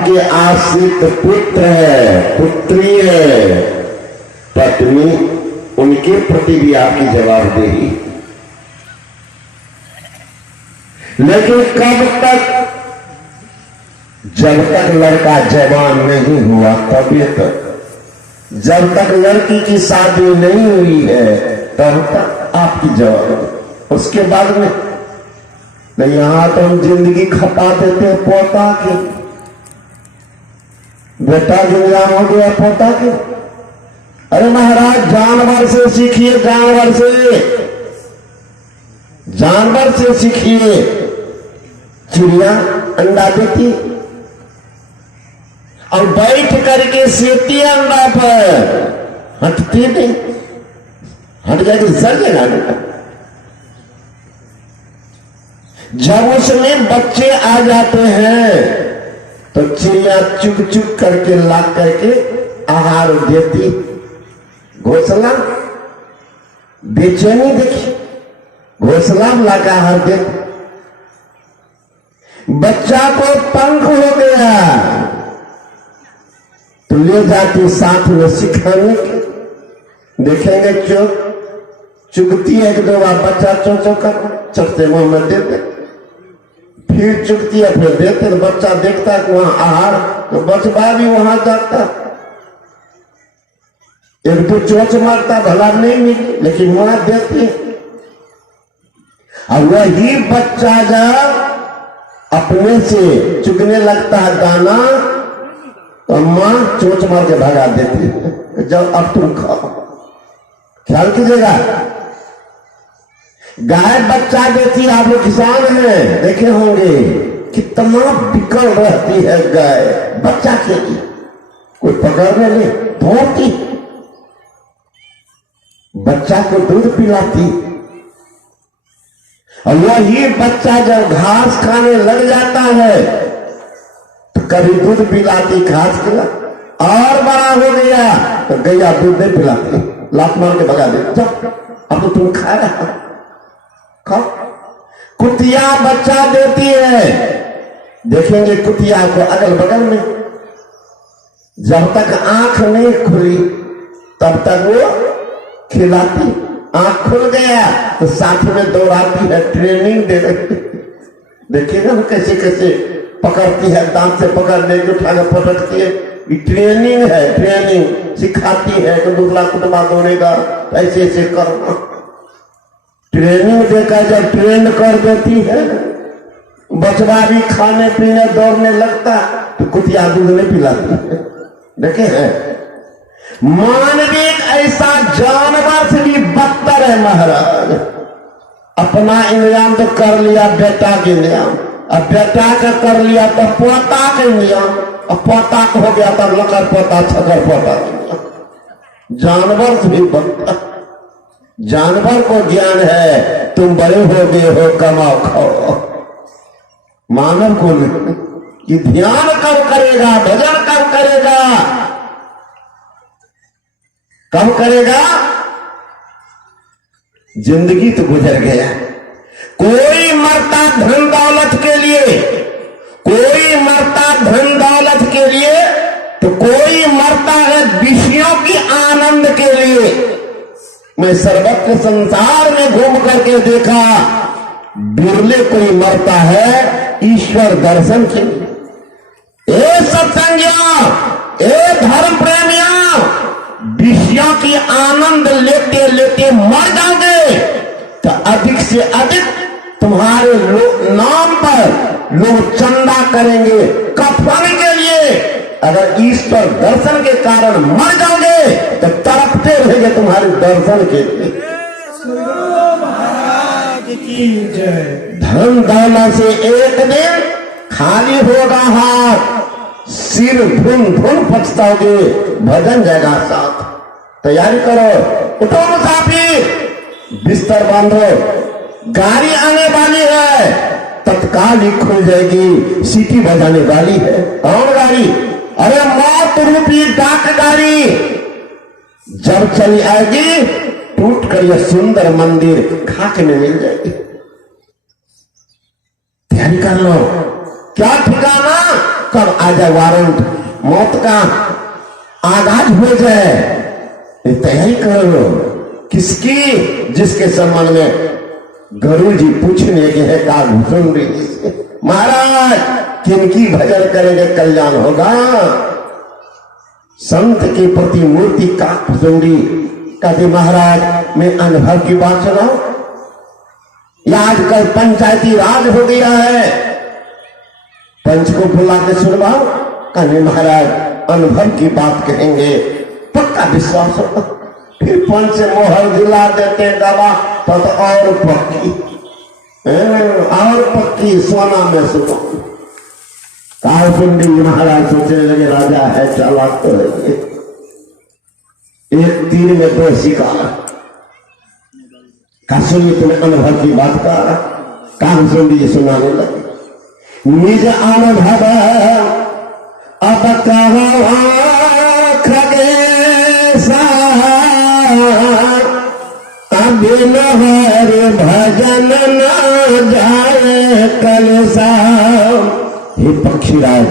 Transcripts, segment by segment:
आपके आश्रित पुत्र है, पुत्री है, पत्नी, उनके प्रति भी आपकी जवाबदेही। लेकिन कब तक? जब तक लड़का जवान नहीं हुआ तभी तक। जब तक लड़की की शादी नहीं हुई है तब तक आपकी जवाबदेही। उसके बाद में नहीं, यहां तो हम जिंदगी खपा देते हैं पोता के। बेटा दुनिया हो गया पोता के। अरे महाराज, जानवर से सीखिए, जानवर से, जानवर से सीखिए। चिड़िया अंडा देती और बैठ करके सेती अंडा पर, हटती नहीं, हट जाएगी सर जाएगा। जब उसमें बच्चे आ जाते हैं तो चिड़िया चुग चुग करके ला करके आहार देती। घोंसला बेचैनी देखी, घोंसला लाकर आहार देती। बच्चा को पंख हो गया तो ले जाती साथ में सिखाने के। देखेंगे चुगती है कि दो बार बच्चा चो चो कर चखते मुंह में देते, फिर चुगती है, फिर देते। तो बच्चा देखता है कि वहां आहार, तो बचवा भी वहां जाता, एक दो चोच मारता, भला नहीं मिली, लेकिन वहां देती। और वही बच्चा जब अपने से चुगने लगता है दाना तो मां चोच मार के भगा देती है, जब अब तुम खाओ। ख्याल कीजिएगा, गाय बच्चा देती, आप लोग किसान हैं देखे होंगे कितना बिकल रहती है गाय बच्चा के लिए। कोई पकड़ने ले धोती, बच्चा को दूध पिलाती। और वही बच्चा जब घास खाने लग जाता है तो कभी दूध पिलाती, घास खिला, और बड़ा हो गया तो गैया दूध नहीं पिलाती, लात मार के भगा देती। अब तो तुम खा रहा खाओ। कुतिया बच्चा देती है, देखेंगे कुतिया को अगल बगल में, जब तक आंख नहीं खुली तब तक वो खिलाती। आंख खुल गया तो साथ में दौड़ाती है, ट्रेनिंग दे रही। देखिएगा ना कैसे कैसे पकड़ती है, दांत से पकड़ लेके उठाकर पटकती है। ये ट्रेनिंग है, ट्रेनिंग सिखाती है कि दूसरा कुटुंबा दौड़ेगा ऐसे ऐसे करना। ट्रेनिंग देकर जब ट्रेंड कर देती है, बचवा भी खाने पीने दौड़ने लगता तो कुतिया दूध नहीं पिलाती है। देखे हैं, मानवीय ऐसा जानवर से भी बदतर है महाराज। अपना इंतजाम तो कर लिया बेटा के नियम, अब बेटा का कर लिया तो पोता के नियम, अब पोता का हो गया तब लकर पोता छकर पोता के नियम। जानवर से भी बदतर। जानवर को ज्ञान है तुम बड़े हो गए हो, कमाओ खाओ। मानव को नहीं, कि ध्यान कब करेगा, भजन कब करेगा, कब करेगा? जिंदगी तो गुजर गया। कोई मरता धन दौलत के लिए, कोई मरता धन दौलत के लिए, तो कोई मरता है विषयों की आनंद के लिए। मैं सर्वत्र संसार में घूम करके देखा, बिरले कोई मरता है ईश्वर दर्शन के लिए। ए सत्संगियों, ए धर्म प्रेमियों, विषयों की आनंद लेते लेते मर जाओगे तो अधिक से अधिक तुम्हारे नाम पर लोग चंदा करेंगे कफन के लिए। अगर ईश्वर दर्शन के कारण मर जाओगे तो तड़पते रहेंगे तुम्हारे दर्शन के लिए। महाराज की जय। धन दौलत से एक दिन खाली होगा हाथ, सिर धुन धुन पछताओगे, भजन जाएगा साथ। तैयारी करो, उठो मुसाफिर, बिस्तर बांधो, गाड़ी आने वाली है, तत्काल ही खुल जाएगी, सीटी बजाने वाली है। कौन गाड़ी? अरे मौत रूपी डाक गाड़ी जब चली आएगी, टूट कर यह सुंदर मंदिर खाक में मिल जाएगी। ध्यान कर लो, क्या ठिकाना कब आ जाए वारंट, मौत का आगाज हो जाए, तैयारी करो। किसकी? जिसके संबंध में गुरु जी पूछने के है कागभूषुंडी जी, महाराज किनकी भजन करेंगे कल्याण होगा? संत के प्रति मूर्ति कागभूषुंडी कहते महाराज मैं अनुभव की बात सुनाऊं, आजकल पंचायती राज हो गया है, पंच को बुला के सुनवाओ। कहने महाराज अनुभव की बात कहेंगे, पक्का विश्वास होगा। फिर पंच से मोहर दिला देते दवा तो और पक्की, और पक्की सोना में सुनो। कालकुंडी महाराज सोचने लगे राजा है चालाक तो है, एक तीर में दो शिकार। कासुंडी तुम्हें अनुभव की बात का कासुंडी जी सुनाने लगे, निज अनुभव अब कहो खगेसा, बिन हरि भजन न जाए कलसा। हे पक्षीराज,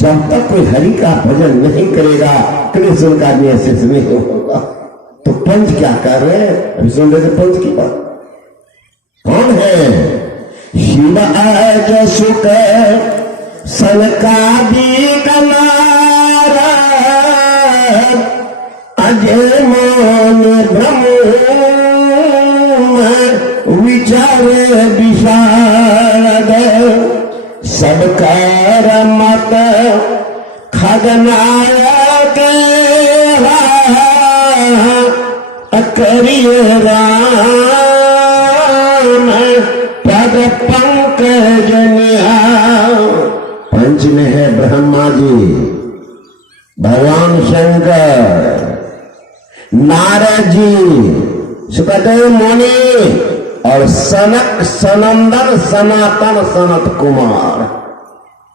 जब तक कोई हरि का भजन नहीं करेगा कृष्ण का निश्चय नहीं होगा। तो पंच क्या कर रहे हैं? अभी सुन रहे थे पंच की बात। कौन है? शिव आज सुख सनकादि कनारा, अजय मौन ब्रह्म विचारे विशारद, सब कर मत खगनायक करिए राम पद पंकज पंच में है ब्रह्मा जी, भगवान शंकर, नारद जी, सुखदेव मुनि और सनक सनंदन सनातन सनत कुमार,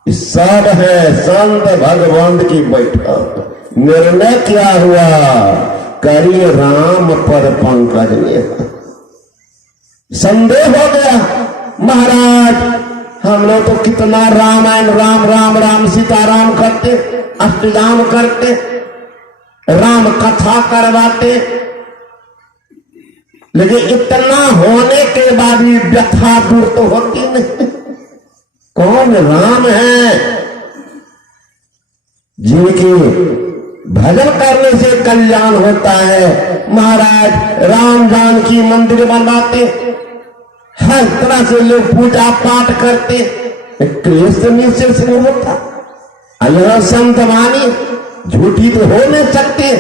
सब है संत भगवंत की बैठक। निर्णय क्या हुआ? करिए राम पद पंकज में। संदेह हो गया महाराज, हम लोग तो कितना रामायण राम राम राम सीताराम करते, अष्टयाम करते, राम कथा करवाते, लेकिन इतना होने के बाद भी व्यथा दूर तो होती नहीं। कौन राम है जिनकी भजन करने से कल्याण होता है? महाराज राम जानकी मंदिर बनवाते, हर तरह से लोग पूजा पाठ करते, कृष्ण निश्चय से नहीं होता। यह संत वाणी झूठी तो हो नहीं सकते।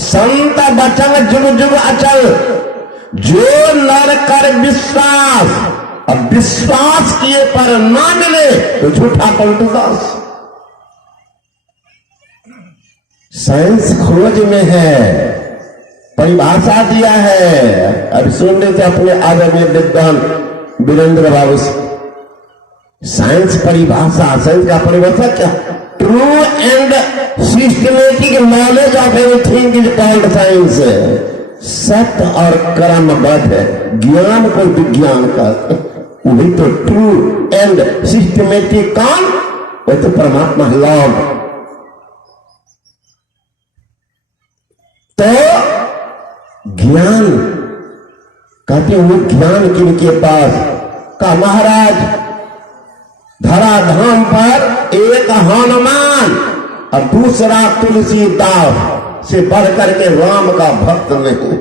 संत वचन जुग जुग अचल, जो नर कर विश्वास, अब विश्वास किए पर ना मिले तो झूठा पलटूदास। साइंस खोज में है, परिभाषा दिया है। अब सुन रहे थे अपने आदरणीय विद्वान वीरेंद्र बाबू से, साइंस परिभाषा, साइंस का परिभाषा क्या? True and systematic knowledge of everything is called science. सत्य और क्रमबद्ध ज्ञान को विज्ञान का, वही तो ट्रू एंड सिस्टमेटिक कौन? वही तो परमात्मा लॉर्ड। तो ज्ञान कहते हुए ज्ञान किनके पास का? महाराज धराधाम पर एक हनुमान और दूसरा तुलसीदास से बढ़कर के राम का भक्त नहीं।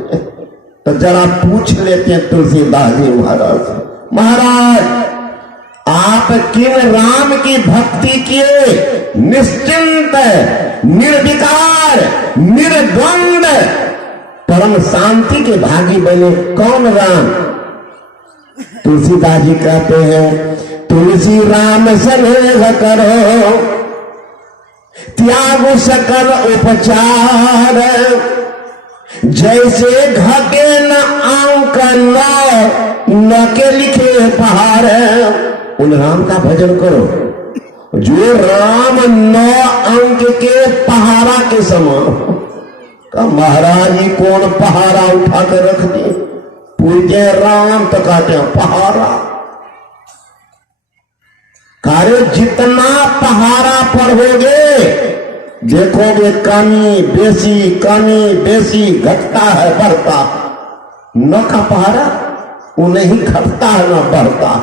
तो जरा पूछ लेते हैं तुलसीदास जी महाराज, महाराज आप किन राम की भक्ति किए? निश्चिंत, निर्विकार, निर्द्वंद, परम शांति के भागी बने कौन राम? तुलसीदास जी कहते हैं, तुलसी राम स्नेह करो, त्याग सकल उपचार, जैसे घटे न अंक न के लिखे पहाड़। उन राम का भजन करो जो राम 9 अंक के पहाड़ा के समान। का महाराज जी कौन पहाड़ा उठा कर रख दिए? पूजे राम तो कहते हैं पहाड़ा। कार्य जितना पहाड़ा पढ़ोगे देखोगे कमी बेसी घटता है बढ़ता। न का पहाड़ा वो नहीं घटता है न बढ़ता।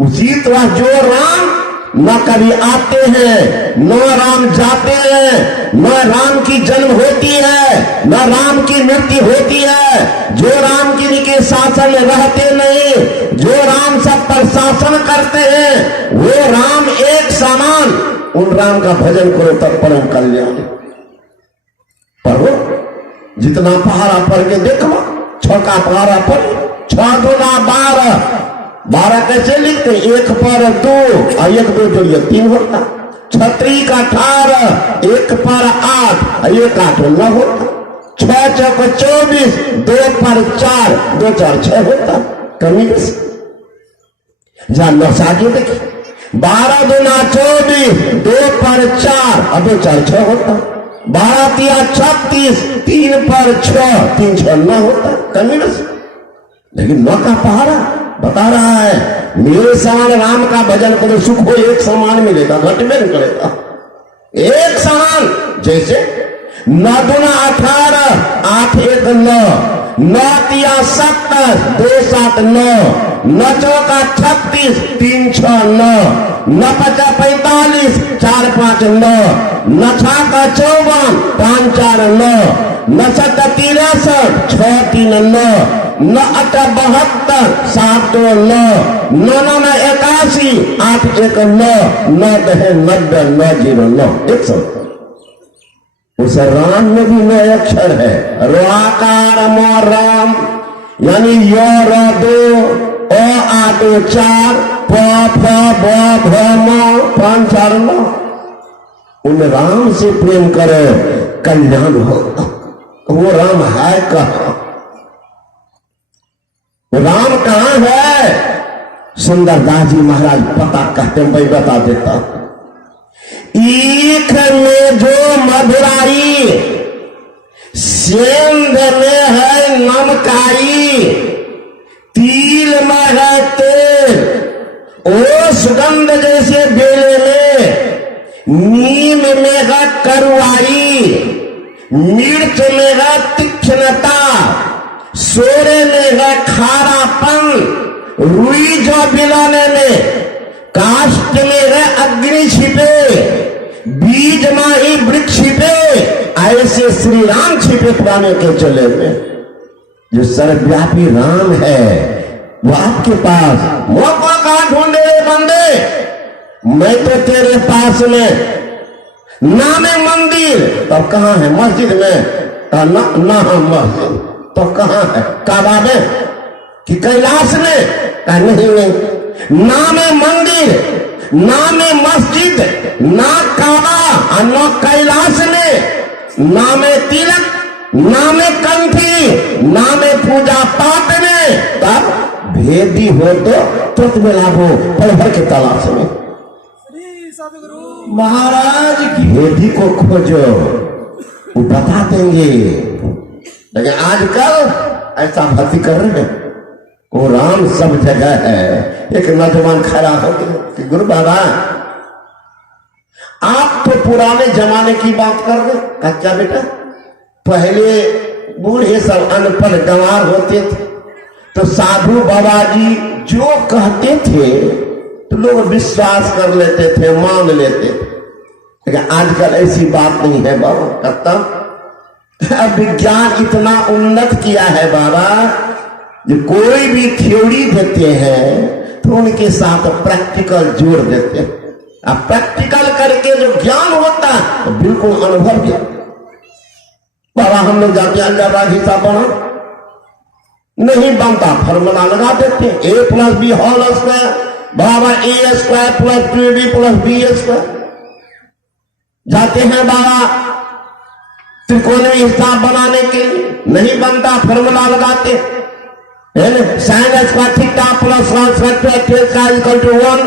उसी तरह जो राम न कभी आते हैं न राम जाते हैं, न राम की जन्म होती है न राम की मृत्यु होती है। जो राम जी के शासन में रहते नहीं, जो राम सब पर शासन करते हैं, वो राम एक समान। उन राम का भजन करो तब परम कल्याण। पढ़ो जितना पहाड़ा पढ़ के देखो, 6 का पहाड़ा पढ़, 6 दूना 12, 12 कैसे लिखते? 1 पर 2 और 1 2 जोड़िए 3 होता। छत्री का 18, 1 पर 8 और 1 8 9 होता। 6 चौक 24, 2 पर 4 2 4 6 होता। कमी जा नौसागे देखिए, 12 दूना 24, 2 पर 4 और 2 4 6 होता। 12 तिया 36, 3 पर 6 3 6 9 होता। कमी लेकिन 9 का पहाड़ा बता रहा है मेरे समान राम का भजन करो, सुख हो एक समान मिलेगा, घट में नहीं करेगा। एक समान जैसे 9 दूना 18, 8 1 9, 9 तिया 27, 2 7 9, 9 चौका 36, 3 6 9, 9 पचा 45, 4 5 9, 9 6 का 54, 5 4 9, 9 7 63, 6 3 9, 9 8 72, 7 2 9, 9 9 81, 8 1 9, 9 10 90, 9 0 9 100। उस राम में भी 9 अक्षर है। रोआकार म राम, यानी यो रो 2, ओ आ 2 4, प फ ब भ म 5 4 9। उन राम से प्रेम करो कल्याण हो। वो राम है कहाँ? राम कहां है? सुंदरदास जी महाराज पता कहते हैं, मैं बता देता हूं। ईख में जो मधुराई, सेंध में है नमकाई, तिल में है तेल, ओ सुगंध जैसे बेले में, नीम में है करुआई, मिर्च में है तीक्ष्णता, सोरे में है खारापन, रुई जो बिलाने में, काष्ठ में है अग्नि छिपे, बीज माही वृक्ष छिपे, ऐसे श्री राम छिपे पुराने के चले में। जो सर्वव्यापी राम है वो आपके पास। मौका कहां ढूंढे बंदे? मैं तो तेरे पास में। नामे मंदिर तब कहां है? मस्जिद में ना मस्जिद तो कहां है? काबा में कि कैलाश में? नहीं। नामे मंदिर, नामे मस्जिद, ना काबा और न कैलाश में, नामे तिलक, नामे कंठी, नामे पूजा पाठ में। तब भेदी हो तो तुरंत मिलाबो पल भर के तलाश में। महाराज की भेदी को खोजो, वो बता देंगे। लेकिन आजकल ऐसा भक्ति कर रहे हैं, वो राम सब जगह है। एक नौजवान खड़ा हो गया कि गुरु बाबा आप तो पुराने जमाने की बात कर रहे। कच्चा बेटा, पहले बूढ़े सब अनपढ़ गंवार होते थे तो साधु बाबा जी जो कहते थे तो लोग विश्वास कर लेते थे, मान लेते थे। लेकिन आजकल ऐसी बात नहीं है बाबा। कहता अब विज्ञान इतना उन्नत किया है बाबा, जो कोई भी थ्योरी देते हैं तो उनके साथ प्रैक्टिकल जोड़ देते हैं। अब प्रैक्टिकल करके जो ज्ञान होता है तो बिल्कुल अनुभव ज्ञान। बाबा हम लोग जाते अलजबरा हिसाब बना नहीं बनता, फॉर्मूला लगा देते हैं a + b होल स्क्वायर बाबा a² + 2b + b²। जाते हैं बाबा त्रिकोणीय हिसाब बनाने के लिए, नहीं बनता, फॉर्मूला लगाते sin² theta + cos² = 1,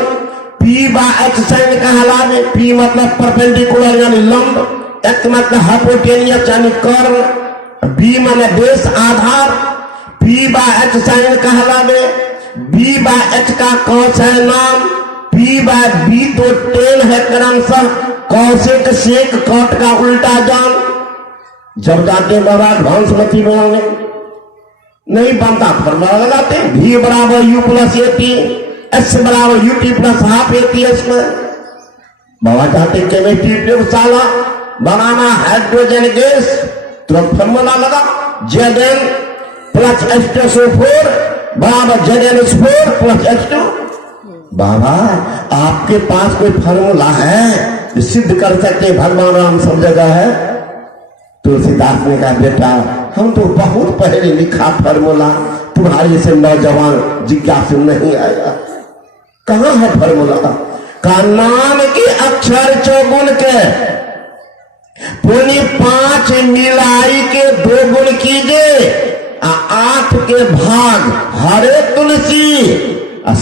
p/h sin कहलावे। p मतलब परपेंडिकुलर यानी लंब, h मतलब हाइपोटेनियस यानी कर्ण, b माने बेस आधार, p/h sin कहलावे। b/h का cos है नाम, p/b तो tan है क्रमशः, कौशिक शेख कोट का उल्टा जान, जब जाते बाबा भांसमती बनाने नहीं बनता फॉर्मूला लगाते, V बराबर U प्लस एटी, S बराबर UT प्लस हाफ ATS में। बाबा चाहते केमिस्ट्री प्रयोगशाला बनाना हाइड्रोजन गैस, तुरंत फॉर्मूला लगा Zn प्लस H2SO4 बराबर ZnH4 प्लस H2। बाबा आपके पास कोई फॉर्मूला है जो सिद्ध कर सकते भगवान राम सब जगह है? तुलसीदास ने कहा बेटा हम तो बहुत पहले लिखा फॉर्मूला, तुम्हारे से नौजवान जिज्ञासु नहीं आया। कहां है फॉर्मूला? का नाम के अक्षर चौगुन के पुनि 5 मिलाई के 2 गुण कीजिए, 8 के भाग हरे तुलसी,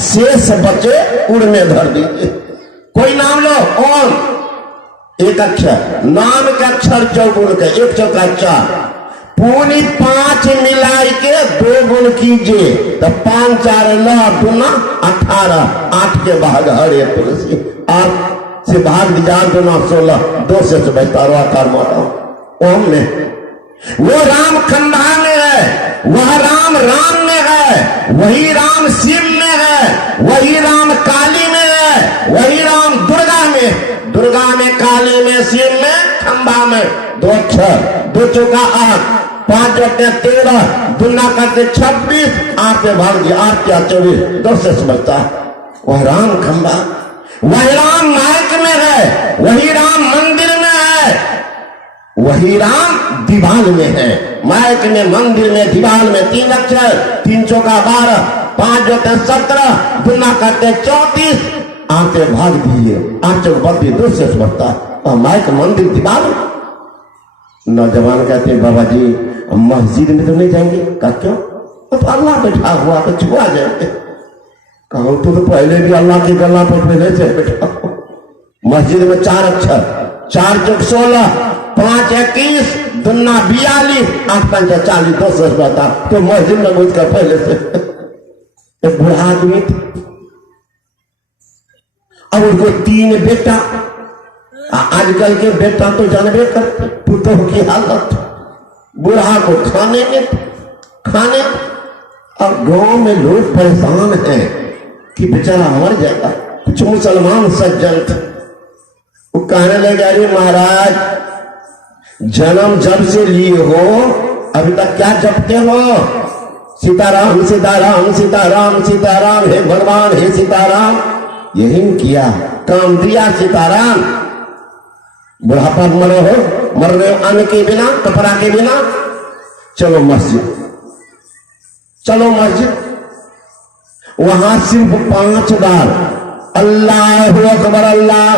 शेष बचे उड़ में धर दीजिए। कोई नाम लो, ओम एक अक्षर, नाम के अक्षर चौगुण के, 1 चौका 4, पूरी 5 मिलाई के 2 गुण कीजिए तो 5 4 9 दूना 18, 8 के भाग हरे तुलसी, 8 से भाग दिया 2 16, 2 से 72 कर्म ओम में। वो राम खंडा में है, वह राम राम में है, वही राम शिव में है, वही राम काली में है, वही राम दुर्गा में, दुर्गा में, काली में, शिव में, खंबा में। 2 अक्षर, 2 चौका 8, 5 जोड़ते 13, दुना करते 26, 8 पे भाग दिया 8 क्या 24, 2 से समझता। वह राम खंबा, वही राम नायक में है, वही राम मंदिर में है, वही राम दीवाल में है, मायक में, मंदिर में, दीवाल में। 3 अक्षर, 3 चौका 12, 5 जोड़ते 17, दुना करते 34, 8 पे भाग दीजिए 8 चौक 32, 2 से समझता। और मायक, मंदिर, दीवाल। नौजवान कहते बाबा जी मस्जिद में तो नहीं जाएंगे? कहा क्यों? तो अल्लाह बैठा हुआ तो छुआ जाएंगे। कहो तो पहले भी अल्लाह के गला पर पहले से बैठा। मस्जिद में 4 अक्षर, 4 चौक 16, 5 21, दुना 42, 8 5 40, 2 से बता। तो मस्जिद में घुस कर पहले से एक बूढ़ा आदमी था, अब उनको 3 बेटा। आजकल के बेटा तो जानबे करते पुतों की हालत, बूढ़ा को खाने और गांव में लोग परेशान हैं कि बेचारा मर जाएगा। कुछ मुसलमान सज्जन थे, वो कहने लगे अरे महाराज जन्म जब से लिए हो अभी तक क्या जपते हो? सीताराम सीताराम सीताराम सीताराम, हे भगवान हे सीताराम। यही किया, काम दिया सीताराम। बुढ़ापा मरे हो, मर रहे हो अन्न के बिना, कपड़ा के बिना, चलो मस्जिद, चलो मस्जिद। वहां सिर्फ 5 बार अल्लाह अकबर अल्लाह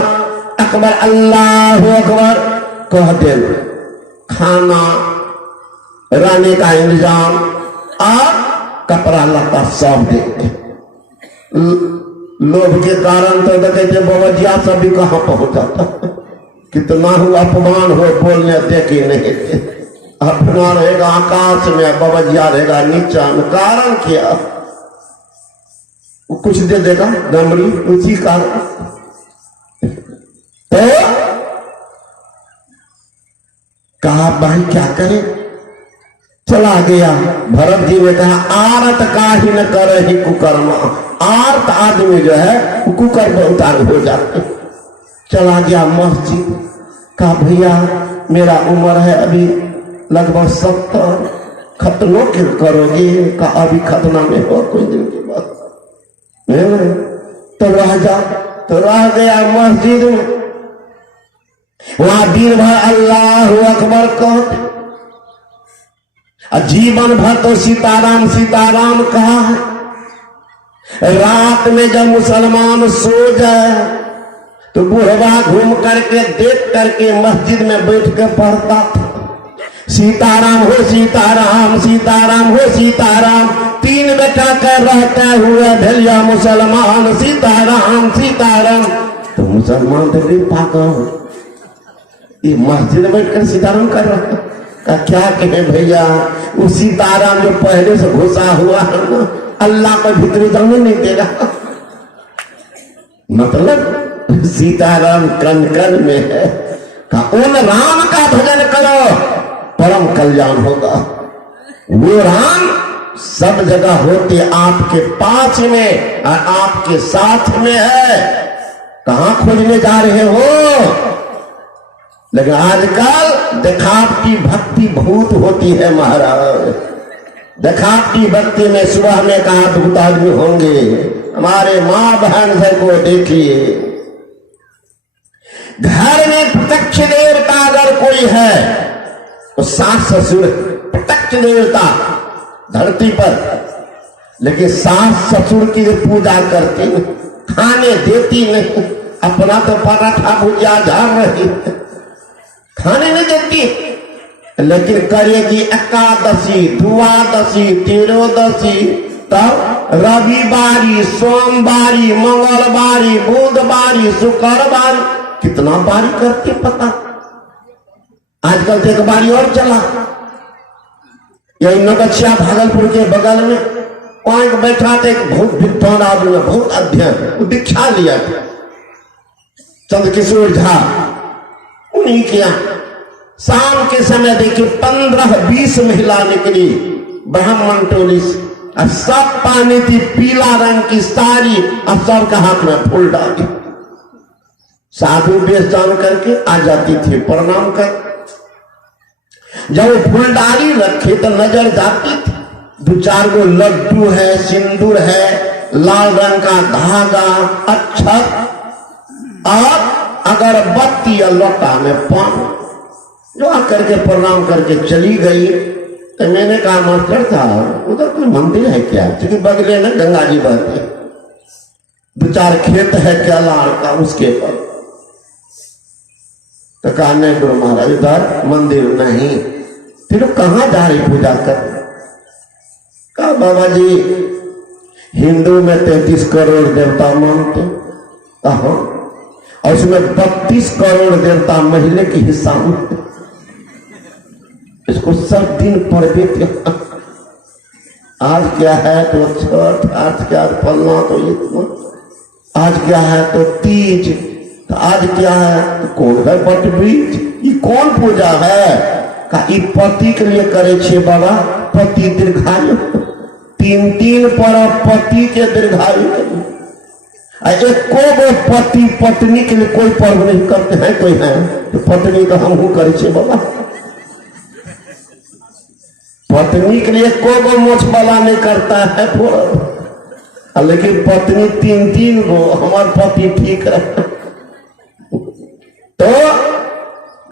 अकबर अल्लाह अकबर कह दे। खाना रहने का इंतजाम और कपड़ा लता सब दे। लोभ के कारण तो कहते बवजिया सब भी कहां पहुंच जाता। कितना हुआ अपमान हो, बोलने देखे नहीं थे। अपना रहेगा आकाश में, बवजिया रहेगा नीचा में। कारण क्या? वो कुछ दे देगा डमरी, उसी कारण। तो कहा भाई क्या करे? चला गया। भरत जी ने कहा आरत का ही न करे ही कुकर्म। आर्त आदमी जो है वो कुकर्म उतार हो जाते। चला गया मस्जिद। कहा भैया मेरा उम्र है अभी लगभग 70, खतनों के करोगे? का अभी खतना में हो कुछ दिन के बाद। तो रह जा। तो रह गया मस्जिद में। वहां दिन भर अल्लाह अकबर कहते, जीवन भर तो सीताराम सीताराम कहा है। रात में जब मुसलमान सो जाए तो बुढ़वा घूम करके देख करके मस्जिद में बैठ कर पढ़ता था, सीताराम हो सीताराम सीताराम हो सीताराम। 3 बेटा कर रहते हुए भेलिया मुसलमान सीताराम सीताराम। तो मुसलमान तो भी पागल, ये मस्जिद में बैठकर सीताराम कर रहा है। का क्या कहे भैया, वो सीताराम जो पहले से घुसा हुआ है ना, अल्लाह को भीतर जाने नहीं देगा। मतलब सीताराम कण कण में है। उन राम का भजन करो, परम कल्याण होगा। वो राम सब जगह होते आपके पास में और आपके साथ में है। कहां खोजने जा रहे हो? लेकिन आजकल दिखावटी भक्ति बहुत होती है महाराज। दिखावटी भक्ति में सुबह में कहा दूत आदमी होंगे, हमारे मां बहन से को देखिए। घर में प्रत्यक्ष देवता अगर कोई है तो सास ससुर प्रत्यक्ष देवता धरती पर, लेकिन सास ससुर की पूजा करती, खाने देती नहीं। अपना तो पराठा भुजिया झाड़ रही, खाने नहीं देती, लेकिन करेगी एकादशी, द्वादशी, त्रोदशी, तब रविवारी, सोमवारी, मंगलवारी, बुधवारी, शुक्रवारी, कितना बारी करती पता। आजकल तो एक बारी और चला, यही नगछिया भागलपुर के बगल में वहां बैठा था एक बहुत विद्वान आदमी, बहुत अध्ययन, दीक्षा लिया चंद्रकिशोर झा। उन्हीं के यहाँ शाम के समय देखिए 15-20 महिला निकली ब्राह्मण टोली से, और सब पानी थी पीला रंग की साड़ी, और सबका हाथ में फूल डाली। साधु वेश जान करके आ जाती थी प्रणाम कर। जब वो फूलडाली रखे तो नजर जाती थी, 2-4 गो लड्डू है, सिंदूर है, लाल रंग का धागा, अक्षत और अगरबत्ती या लोटा में पानी। जो आकर के प्रणाम करके चली गई। तो मैंने कहा मास्टर साहब उधर कोई मंदिर है क्या? क्योंकि बगले में गंगा जी बहती, 2-4 खेत है केला का उसके पर। तो कहा नहीं गुरु महाराज इधर मंदिर नहीं। फिर कहां जा रही पूजा कर? कहा बाबा जी हिंदू में 33 करोड़ देवता मानते, कहा और उसमें 32 करोड़ देवता महीने की हिस्सा में, इसको सब दिन पढ़ते थे। आज क्या है तो छठ, आज क्या फलना तो इतना, आज क्या है तो तीज, तो आज क्या है तो कौन है बट बीज, ये कौन पूजा है? का पति के लिए करे छे बाबा, पति दीर्घायु, 3 पर्व पति के दीर्घायु के लिए। एको गो पति पत्नी के लिए कोई पर्व नहीं करते हैं। कोई है तो पत्नी तो हम करे छे बाबा, पत्नी के लिए एको गो मोछ वाला नहीं करता है पर्व, लेकिन पत्नी 3 गो, हमार पति ठीक रहे। तो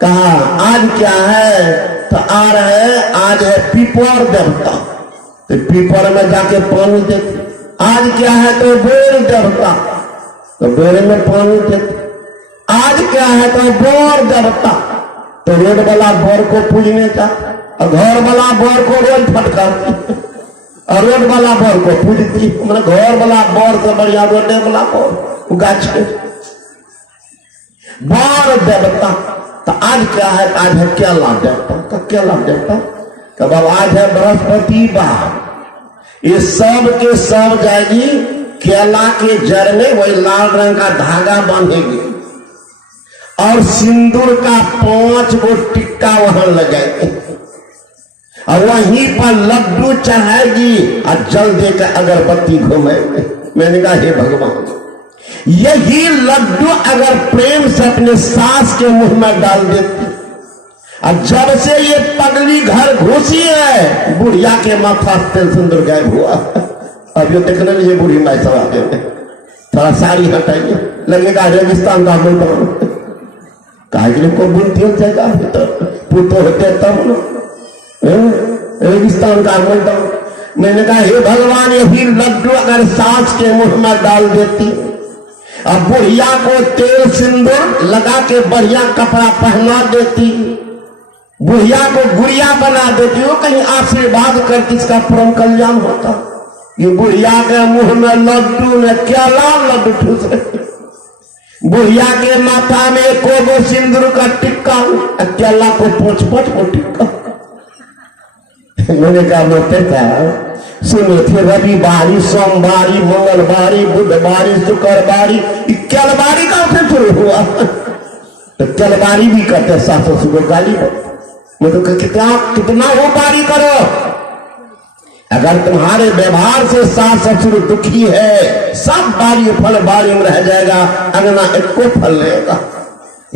कहा आज क्या है तो आ रहे, आज है पीपर देवता, तो पीपर में जाके पानी देते। आज क्या है तो बेर देवता, तो बेर में पानी देते। आज क्या है तो बोर देवता, तो रोड वाला बोर को पूजने का, और घर वाला बोर को रोज फटकारती, और रोड वाला बोर को पूजती। मतलब घर वाला बोर से बढ़िया रोड वाला बोर गाछ बोर देवता। तो आज क्या है? आज है क्या लाभ देवता का, क्या लाभ देवता का बाबा, आज है बृहस्पति बार। ये सब के सब जाएगी केला के जड़ में, वही लाल रंग का धागा बांधेगी और सिंदूर का 5 गो टिक्का वहां लगाएगी, और वहीं पर लड्डू चढ़ाएगी और जल देकर अगरबत्ती घुमाएगी। मैंने कहा हे भगवान, यही लड्डू अगर प्रेम से अपने सास के मुंह में डाल देती, और जब से ये पगली घर घुसी है बुढ़िया के माथा तेल सुंदर गायब हुआ। अब ये देखने लीजिए बूढ़ी माई सब आगे में, थोड़ा साड़ी हटाइए, लगेगा रेगिस्तान का मुल्क काहे को बुनती हो जाएगा तो पुतो होते तब रेगिस्तान का मुल्क। मैंने कहा हे भगवान, यही लड्डू अगर सास के मुंह में डाल देती, अब बुढ़िया को तेल सिंदूर लगा के बढ़िया कपड़ा पहना देती, बुढ़िया को गुड़िया बना देती, वो कहीं आशीर्वाद करती, इसका परम कल्याण होता। ये बुढ़िया के मुंह में लड्डू ने क्या लाल लड्डू ठूस रहे, बुढ़िया के माथा में 1 गो सिंदूर का टिक्का, केला को 5-5 को टिक्का। मैंने कहा बोलते था सुने थे रविवारी, सोमवारी, मंगलवारी, बुधवारी, शुक्रवारी, केलवारी का से शुरू हुआ। तो चलबारी भी करते सास ससुर को गाली दो, मैं तो कितना वो बारी करो। अगर तुम्हारे व्यवहार से सास ससुर दुखी है, सब बारी फल बारी में रह जाएगा, अंगना एक को फल लेगा।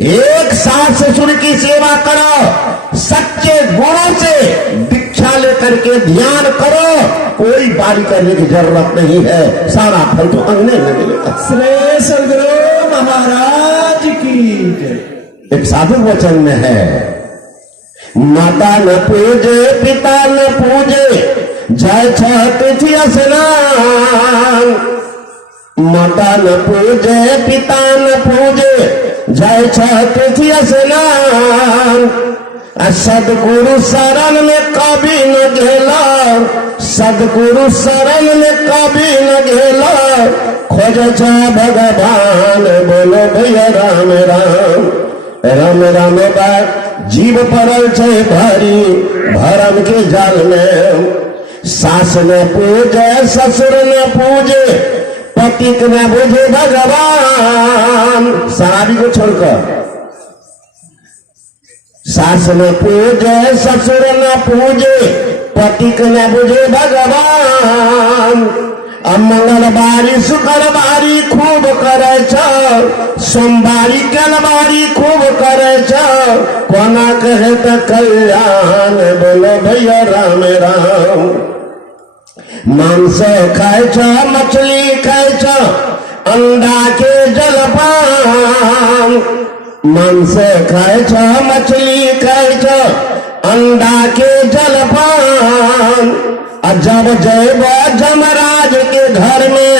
एक सास ससुर की सेवा करो, सच्चे गुणों से दीक्षा लेकर के ध्यान करो, कोई बारी करने की जरूरत नहीं है, सारा फल तो अंगने में मिलेगा। श्री सद्गुरु महाराज की जय। एक साधु वचन में है, माता न पूजे पिता न पूजे जय तिथि स्नान। माता न पूजे पिता न पूजे जय तिथि स्नान। सदगुरु शरण में कभी न घेला, सदगुरु शरण में कभी न घेला, खोज भगवान बोलो भैया राम राम। राम राम बात जीव परल छे भारी, भरम के जाल में। सास न पूजे ससुर न पूजे, पति न बुझे भगवान। शराबी को छोड़कर सास न पूजे ससुर न पूजे, पति न बुझे भगवान। मंगलबारी शुक्रबारी खूब करे छ, सोमवारी कलबारी खूब करे छ, कोना कहे त कल्याण बोलो भैया राम राम। मांस खाए छ मछली खाए छ, अंडा के जलपान। मांस खाए छ मछली खाए छ, अंडा के जलपान। जब जैब जमराज के घर में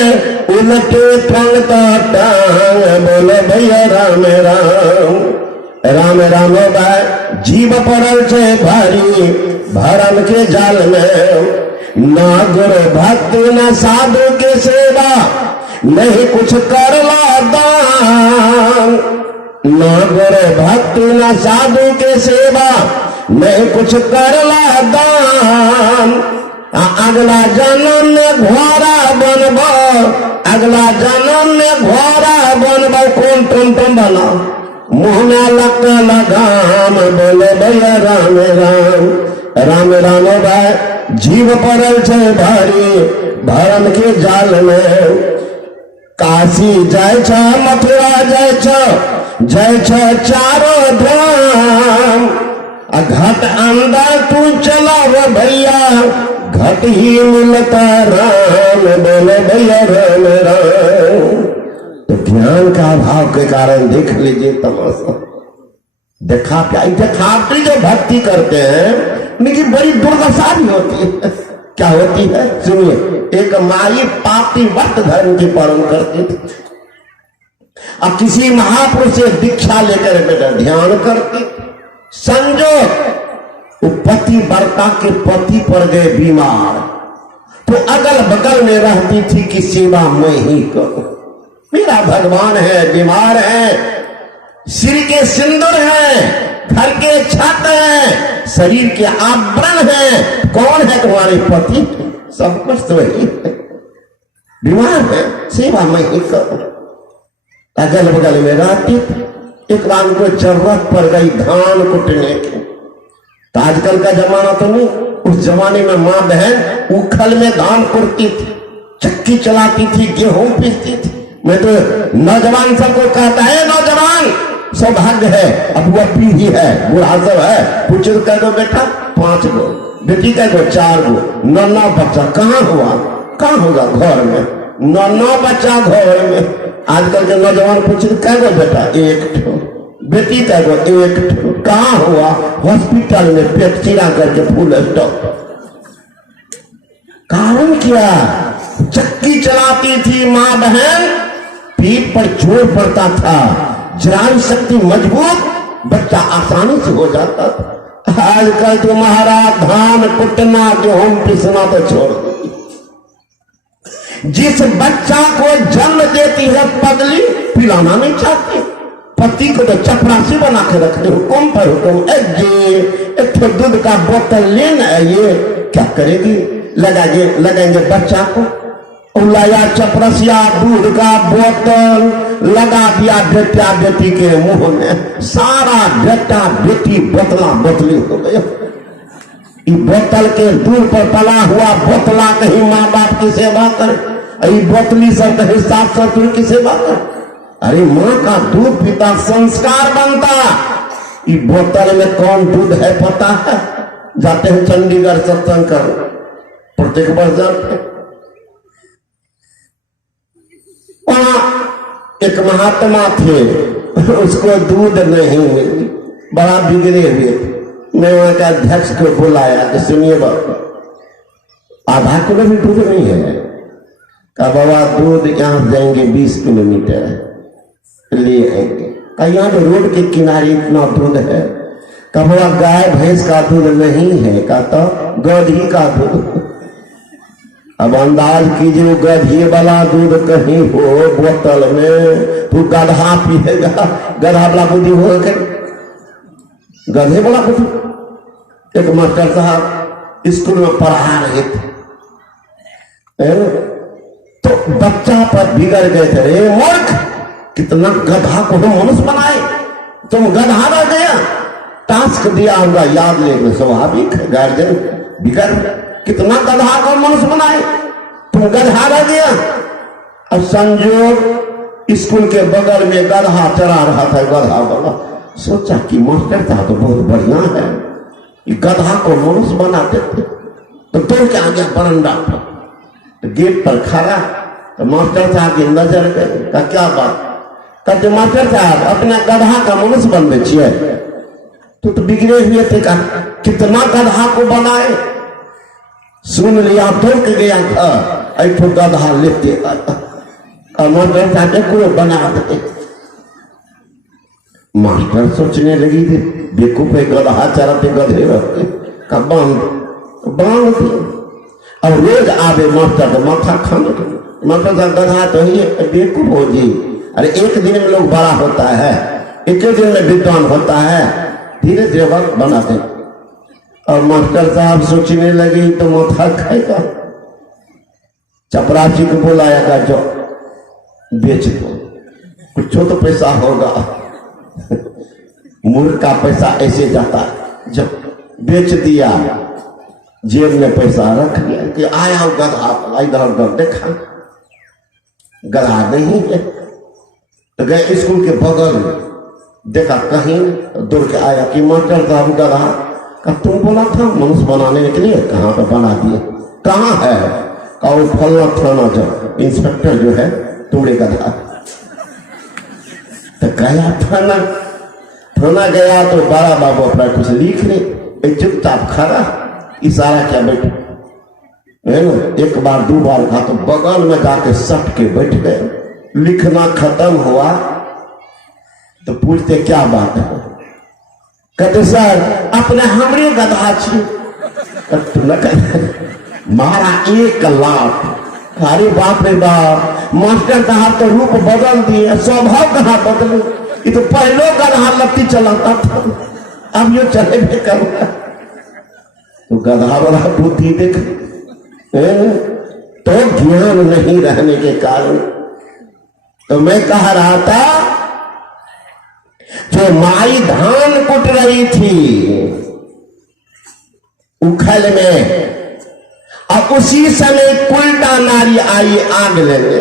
उलटे टांग बोलो भैया राम राम। राम राम बाय जीव पड़ल छे भारी, भरम के जाल में। ना गुरु भक्ति न साधु के सेवा, नहीं कुछ करला दान। ना गुरु भक्ति न साधु के सेवा, नहीं कुछ करला दान। अगला जन्म में घोड़ा बनब, अगला जन्म में घोड़ा बनब, कौन तुम बना मुँह में लग लगाम बोले भैया राम राम। राम राम भाई जीव पड़ल छे भारी, भरम के जाल में। काशी जाय छ मथुरा जाय छ चारों धाम। घट अंदर तू चलाव भैया, घट ही मिलता राम बोले भैया राम राम। तो ज्ञान का अभाव के कारण देख लीजिए तमाशा, दिखावटी जो भक्ति करते हैं उनकी बड़ी दुर्दशा भी होती है। क्या होती है सुनिए। एक माई पापी वक्त धर्म की पालन करती थी, अब किसी महापुरुष से दीक्षा लेकर बेटा ध्यान करती। संजोग वो पति वर्ता के पति पड़ गए बीमार, तो अगल बगल में रहती थी कि सेवा मैं ही करूं। मेरा भगवान है, बीमार है, सिर के सिंदूर है, घर के छत है, शरीर के आवरण है, कौन है तुम्हारे पति? सब कुछ तो वही है, बीमार है, सेवा मैं ही करूं। अगल बगल में रहती। एक बार उनको जरूरत पड़ गई धान कुटने की। तो आजकल का जमाना तो नहीं, उस जमाने में माँ बहन उखल में धान कुटती थी, चक्की चलाती थी, गेहूं पीसती थी। मैं तो नौजवान सबको कहता है, नौजवान सौभाग्य है, अब वह पीढ़ी है, बूढ़ा सब है, पूछ कह दो बेटा 5 गो, बेटी कह दो 4 गो, 9 बच्चा कहाँ हुआ, कहाँ होगा घर में, 9 बच्चा घर में। आजकल के नौजवान पूछ कह दो बेटा 1 बेटी कह दो 1 कहाँ हुआ, हॉस्पिटल में पेट चिरा करके फुल स्टॉप। कारण क्या? चक्की चलाती थी माँ बहन, पीठ पर जोर पड़ता था, जरान शक्ति मजबूत, बच्चा आसानी से हो जाता था। आजकल तो महाराज धान कुटना गेहूं पिसना तो छोड़ दी। जिस बच्चा को जन्म देती है पगली, पिलाना नहीं चाहती, पति को तो चपरासी बना के रखते, हुक्म पर हुक्म, एक दूध का बोतल लेना है, ये क्या करेगी? लगाएंगे बच्चा को लाया चपरसिया दूध का बोतल लगा दिया बेटा बेटी के मुंह में, सारा बेटा बेटी बोतला बोतली हो गया। बोतल के दूर पर पला हुआ बोतला कहीं माँ बाप की सेवा करे, बोतली सब कहीं साफ ससुर की सेवा करे। अरे माँ का दूध पीता संस्कार बनता, ये बोतल में कौन दूध है पता है? जाते हैं चंडीगढ़ सत्संग कर, प्रत्येक वर्ष जाते हैं। वहां एक महात्मा थे, उसको दूध नहीं मिली, बड़ा बिगड़े हुए थे। मैं वहां के अध्यक्ष को बुलाया कि सुनिए बाबा, आधा किलो भी दूध नहीं है। कहा बाबा दूध यहाँ जाएंगे 20 किलोमीटर ले आएंगे। कहा यहाँ तो रोड के किनारे इतना दूध है। कहा बाबा गाय भैंस का दूध नहीं है। कहा तो गधी का दूध। अब अंदाज कीजिए गधी वाला दूध कहीं हो बोतल में, तू गधा पिएगा, गधा वाला बुद्धि होगा क्या? गधे वाला बुद्धि। एक मास्टर साहब स्कूल में पढ़ा रहे थे, तो बच्चा पर बिगड़ गए थे। रे मूर्ख, कितना गधा को हम मनुष्य बनाए, तुम गधा रह गया। टास्क दिया होगा याद लेने, स्वाभाविक है, गार्जियन बिगड़, कितना गधा को मनुष्य बनाए, तुम गधा रह गया। अब संजोग स्कूल के बगल में गधा चरा रहा था, गधा वाला सोचा कि मास्टर था तो बहुत बढ़िया है, ये गधा को मनुष्य बनाते थे। तो दौड़ के आ गया बरंडा पर, तो गेट पर खड़ा, तो मास्टर साहब की नजर गई। का क्या बात? कहते मास्टर साहब अपना गधा का मनुष्य बनते छिए, तो बिगड़े हुए थे। का कितना गधा को बनाए, सुन लिया, दौड़ के गया घर, ऐठो गधा लेते मास्टर साहब को बना देते। मास्टर सोचने लगी थी बेकूफ है, गधा चराते गधे रहते, कब बांध दिए। अब रोज आवे मास्टर तो माथा खाने, मास्टर साहब गधा तो ही बेकूफ हो जी। अरे एक दिन में लोग बड़ा होता है, एक दिन में विद्वान होता है, धीरे धीरे वक्त बनाते। और मास्टर साहब सोचने लगी तो माथा खाएगा। चपरासी को बुलाया, जो बेच दो, कुछ तो पैसा होगा। मूर्ख का पैसा ऐसे जाता है। जब बेच दिया, जेब में पैसा रख लिया कि आया गधा, इधर उधर देखा, गधा नहीं है। तो गए स्कूल के बगल में, देखा कहीं, दौड़ के आया कि मास्टर साहब गधा का तुम बोला था मनुष्य बनाने के लिए, कहाँ पे बना दिए, कहाँ है? का वो फलना थाना जो इंस्पेक्टर जो है तुमने गधा। तो गया थाना गया तो बड़ा बाबू अपना कुछ लिख ले, चुपचाप खड़ा, इशारा क्या बैठे है ना। एक बार दो बार कहा तो बगल में जाके सट के बैठ गए। लिखना खत्म हुआ तो पूछते क्या बात है? कहते सर अपने हमरे गधा छी। मारा 1 लाख। अरे बाप रे बाप, मास्टर साहब तो रूप बदल दिए, स्वभाव कहाँ बदले, ये तो पहले गधा लत्ती चलाता था, अब यो चले भी करूंगा। तो गधा वाला बुद्धि देख, तो ज्ञान नहीं रहने के कारण। तो मैं कह रहा था, जो माई धान कुट रही थी उखल में, अब उसी समय उल्टा नारी आई आग लेंगे।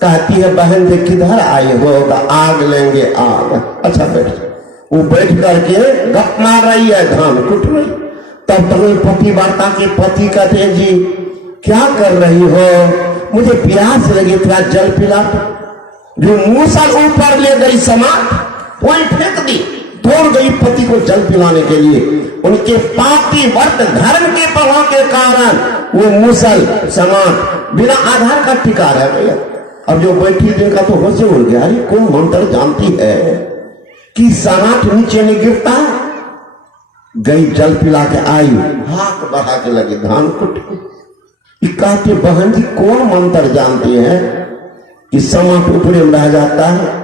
कहती है बहन जी किधर आई हो? आग लेंगे आग। अच्छा बैठ। वो बैठ करके गप मार रही है, धान कुट रही। तब तक पति वार्ता के पति कहते हैं जी क्या कर रही हो? मुझे प्यास लगी, थोड़ा जल पिला। जो मूसल ऊपर ले गई समाट, वहीं फेंक दी, दौड़ गई पति को जल पिलाने के लिए। उनके पापी व्रत धर्म के प्रभाव के कारण वो मूसल समाट बिना आधार का टिका रह गया। अब जो बैठी देखा तो होश उड़ गया, अरे कौन मंत्र जानती है कि समाट नीचे नहीं गिरता। गई जल पिला के आई, हाथ बढ़ा के लगी धान कुट। कहते बहन जी कौन मंत्र जानती है कि समाट ऊपरे में रह जाता है?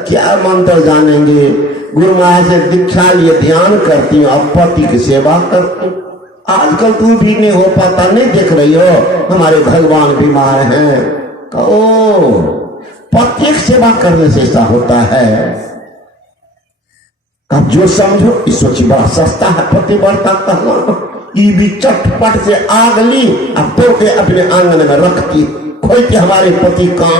क्या मंत्र जानेंगे, गुरु महाराज से दीक्षा लिए ध्यान करती हूँ, अब पति की सेवा करती हूँ। आजकल तू भी नहीं हो पाता, नहीं देख रही हो हमारे भगवान बीमार हैं। कहो प्रत्येक सेवा करने से ऐसा होता है। अब जो समझो इस सोची बड़ा सस्ता है पतिव्रता कहना। ये भी चटपट से आग ली अब तो के अपने आंगन में रखती, खोलती हमारे पति का,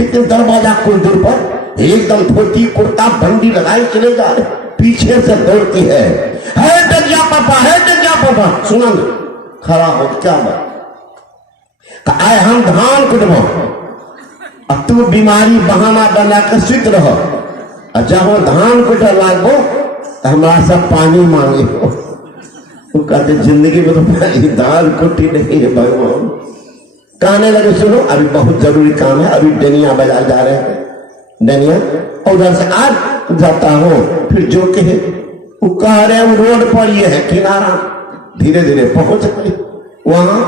लेकिन दरवाजा कुछ दूर पर एकदम धोती कुर्ता बंदी लगाई चले जा रहे, पीछे से दौड़ती है डगिया पापा, है डगिया पापा। सुना ना खड़ा हो क्या बात, आए हम धान कुटबो, अब तू बीमारी बहाना बना कर सुत रहो, जहाँ धान कुटे लागो हमारा सब पानी मांगे हो। वो कहते जिंदगी में तो पानी धान कुटी नहीं है भगवान। कहने लगे सुनो अभी बहुत जरूरी काम है, अभी डनिया बाजार जा रहे हैं, डनिया उधर से आज जाता हूँ, फिर जो कहे वो कह रहे हैं रोड पर ये है किनारा, धीरे धीरे पहुंच गए वहां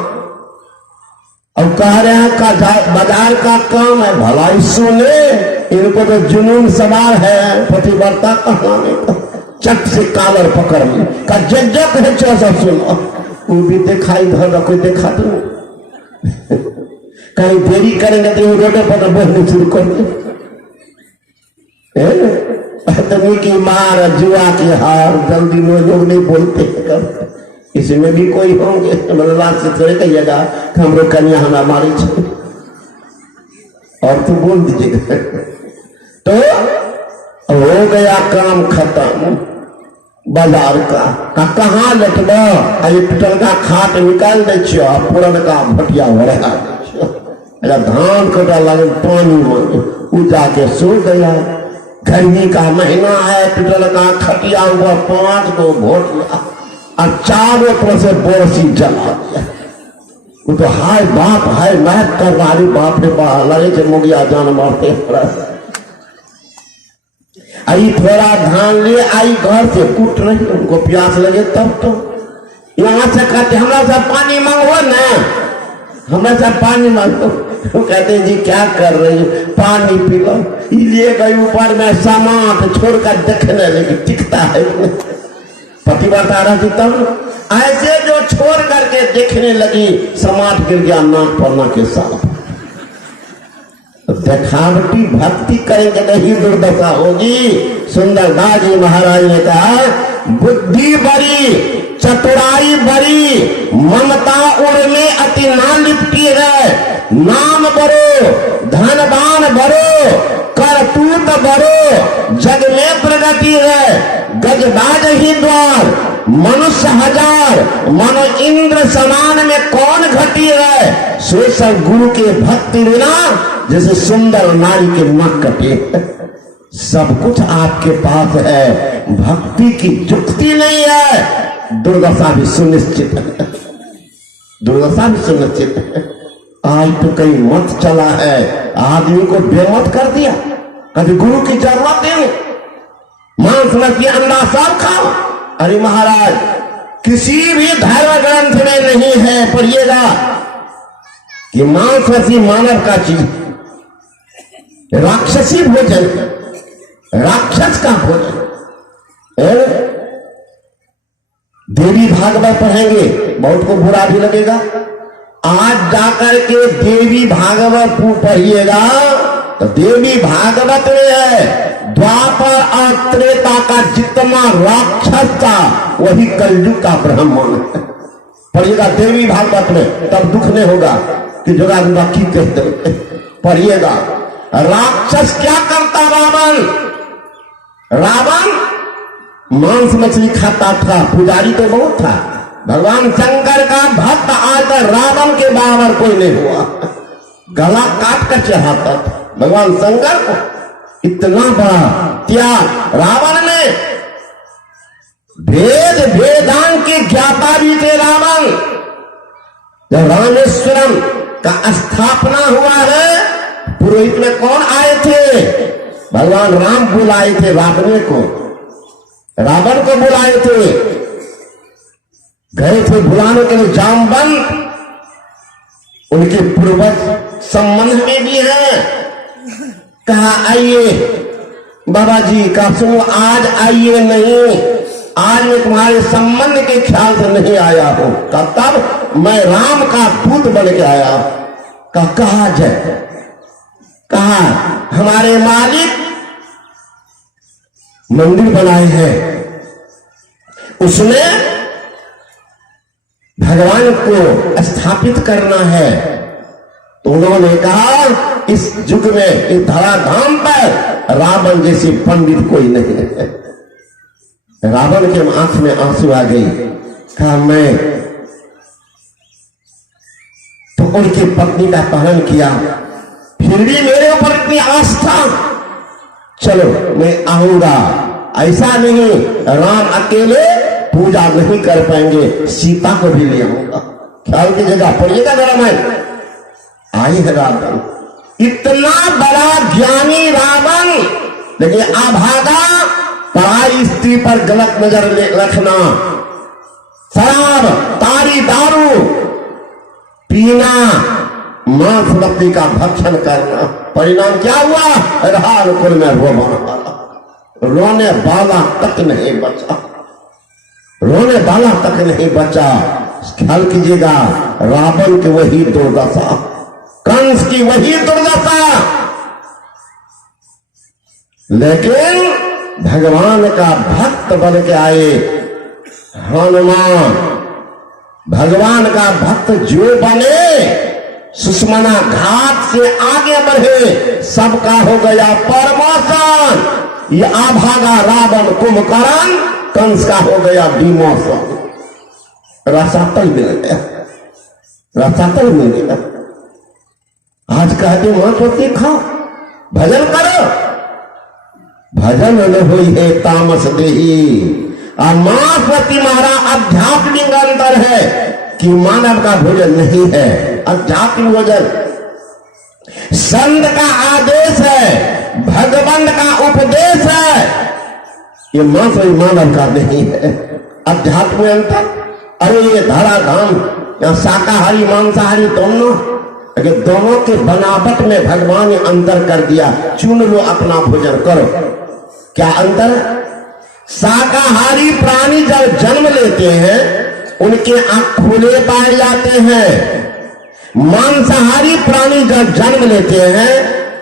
और कह रहे हैं का बाजार का काम है, भलाई सुने इनको तो जुनून सवार है पतिव्रता कहलाने का। चट से कालर पकड़ ली का जग है चौसा सुनो, वो भी दिखाई धर कोई देखा तो कहीं देरी करेंगे तो रोड पर बोलने शुरू कर दे की मार जुआ की हार, जल्दी में लोग नहीं बोलते कर। इसमें भी कोई होंगे रात से थोड़े कहिएगा हम लोग कन्या हमारा मारी छे और तू बोल दीजिएगा तो हो गया काम खत्म बाजार का। कहाँ लटबा पिटल का खाट निकाल दे पुरन का भटिया हो रहा धान कटा लगे पानी मांगे, वो जाके सो गया। गर्मी का महीना है, पिटल का खटिया हुआ 5 को भोट लिया और चारों तरफ से बोरसी जला दिया। वो तो हाय बाप हाय मैथ कर रहा, बाप रे बाप लगे थे मुगिया जान मारते। आई थोड़ा धान ले आई घर से कूट रही, उनको प्यास लगे तब तो यहाँ से कहते हमरा से पानी मांगो ना, हमरा से पानी मांगो। वो कहते हैं जी क्या कर रही हो, पानी पी लो। ले गई ऊपर में सामान छोड़कर देखने लगी टिकता है पतिव्रता रहती तब। ऐसे जो छोड़ करके देखने लगी समाट गिर गया नाक पड़ना के साथ। देखावटी भक्ति करेंगे नहीं दुर्दशा होगी। सुंदरदास जी महाराज ने कहा बुद्धि बड़ी चतुराई बड़ी, ममता उड़ने अति ना लिपटी है। नाम बरो धनवान बरो, करतूत बरो, जग में प्रगति है। गजबाज ही द्वार मनुष्य हजार, मनो इंद्र समान में कौन घटी है। सो सब गुरु के भक्ति बिना जैसे सुंदर नारी के नख कटे। सब कुछ आपके पास है, भक्ति की जुक्ति नहीं है। दुर्दशा भी सुनिश्चित है, दुर्दशा भी सुनिश्चित है। आज तो कहीं मत चला है, आदमी को बेमत कर दिया। कभी गुरु की जरूरत नहीं, मांस मछली अंडा सब खाओ। अरे महाराज किसी भी धर्म ग्रंथ में नहीं है, पढ़िएगा कि मांस मछली मानव का चीज, राक्षसी भोजन, राक्षस का भोजन। देवी भागवत पढ़ेंगे, बहुत को बुरा भी लगेगा। आज जाकर के देवी भागवत पढ़िएगा तो देवी भागवत में है द्वापर और त्रेता का जितना राक्षस था वही कलयुग का ब्राह्मण है। पढ़िएगा देवी भागवत में, तब दुख नहीं होगा कि जोगा बाकी कहते। पढ़िएगा राक्षस क्या करता रावण, रावण मांस मछली खाता था, पुजारी तो बहुत था। भगवान शंकर का भक्त आज तक रावण के बराबर कोई नहीं हुआ, गला काट कर चढ़ाता था भगवान शंकर को। इतना बड़ा त्याग रावण ने, भेद वेदांत के ज्ञाता भी थे रावण। जब रामेश्वरम का स्थापना हुआ है, पुरोहित में कौन आए थे, भगवान राम बुलाए थे रावण को, रावण को बुलाए थे, गए थे बुलाने के लिए जामवंत। उनके पूर्वज संबंध में भी है। कहा आइए बाबा जी का सुनो, आज आइए नहीं, आज मैं तुम्हारे संबंध के ख्याल से नहीं आया हूं, तब मैं राम का दूत बन के आया। कहा जय, कहा हमारे मालिक मंदिर बनाए हैं, उसमें भगवान को स्थापित करना है। तो उन्होंने कहा इस युग में इस धराधाम पर रावण जैसी पंडित कोई नहीं है। रावण के आंख में आंसू आ गई। कहा मैं तो उनकी पत्नी का पालन किया, फिर भी मेरे ऊपर इतनी आस्था, चलो मैं आऊंगा। ऐसा नहीं राम अकेले पूजा नहीं कर पाएंगे, सीता को भी ले आऊंगा। ख्याल की जगह पड़िएगा जरा। मैं आई है रावण, इतना बड़ा ज्ञानी रावण, लेकिन अभागा, पराई स्त्री पर गलत नजर रखना, शराब तारी दारू पीना, मांस मछली का भक्षण करना, परिणाम क्या हुआ? रावण में रोने वाला तक नहीं बचा, रोने वाला तक नहीं बचा। ख्याल कीजिएगा, रावण की वही दुर्दशा, कंस की वही दुर्दशा, लेकिन भगवान का भक्त बन के आए हनुमान। भगवान का भक्त जो बने, सुषमना घाट से आगे बढ़े, सबका हो गया परमोशन। ये अभागा रावण कुंभकर्ण, कंस का हो गया विमोचन। रसातल मिल गया, रसातल मिल गया। आज कहते महापति खाओ, भजन करो, भजन न हुई है तामस देही। महापति महारा आध्यात्मिक अंतर है कि मानव का भोजन नहीं है, आध्यात्मिक भोजन संत का आदेश है, भगवान का उपदेश है। ये मानव का नहीं है, आध्यात्मिक अंतर। अरे ये धराधाम, या शाकाहारी मांसाहारी दोनों, अगर दोनों के बनावट में भगवान ने अंतर कर दिया। चुन लो अपना भोजन करो। क्या अंतर? शाकाहारी प्राणी जब जन्म लेते हैं उनके आंख खुले पाए जाते हैं। मांसाहारी प्राणी जब जन्म लेते हैं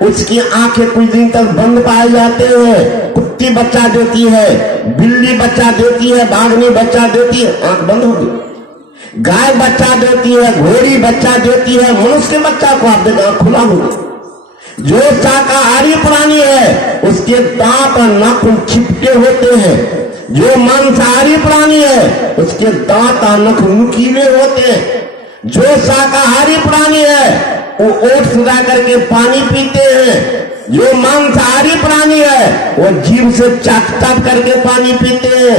उसकी आंखें कुछ दिन तक बंद पाए जाते हैं। कुत्ती बच्चा देती है, बिल्ली बच्चा देती है, बाघनी बच्चा देती है, आंख बंद होगी। गाय बच्चा देती है, घोड़ी बच्चा देती है, मनुष्य बच्चा को आप देखिए आंख खुला होगी। जो शाकाहारी प्राणी है उसके दांत और नाखून चिपके होते हैं। जो मांसाहारी प्राणी है उसके दांत और नाखून नुकीले होते हैं। जो शाकाहारी प्राणी है वो ओठ सुधा करके पानी पीते हैं। जो मांसाहारी प्राणी है वो जीभ से चाट करके पानी पीते हैं।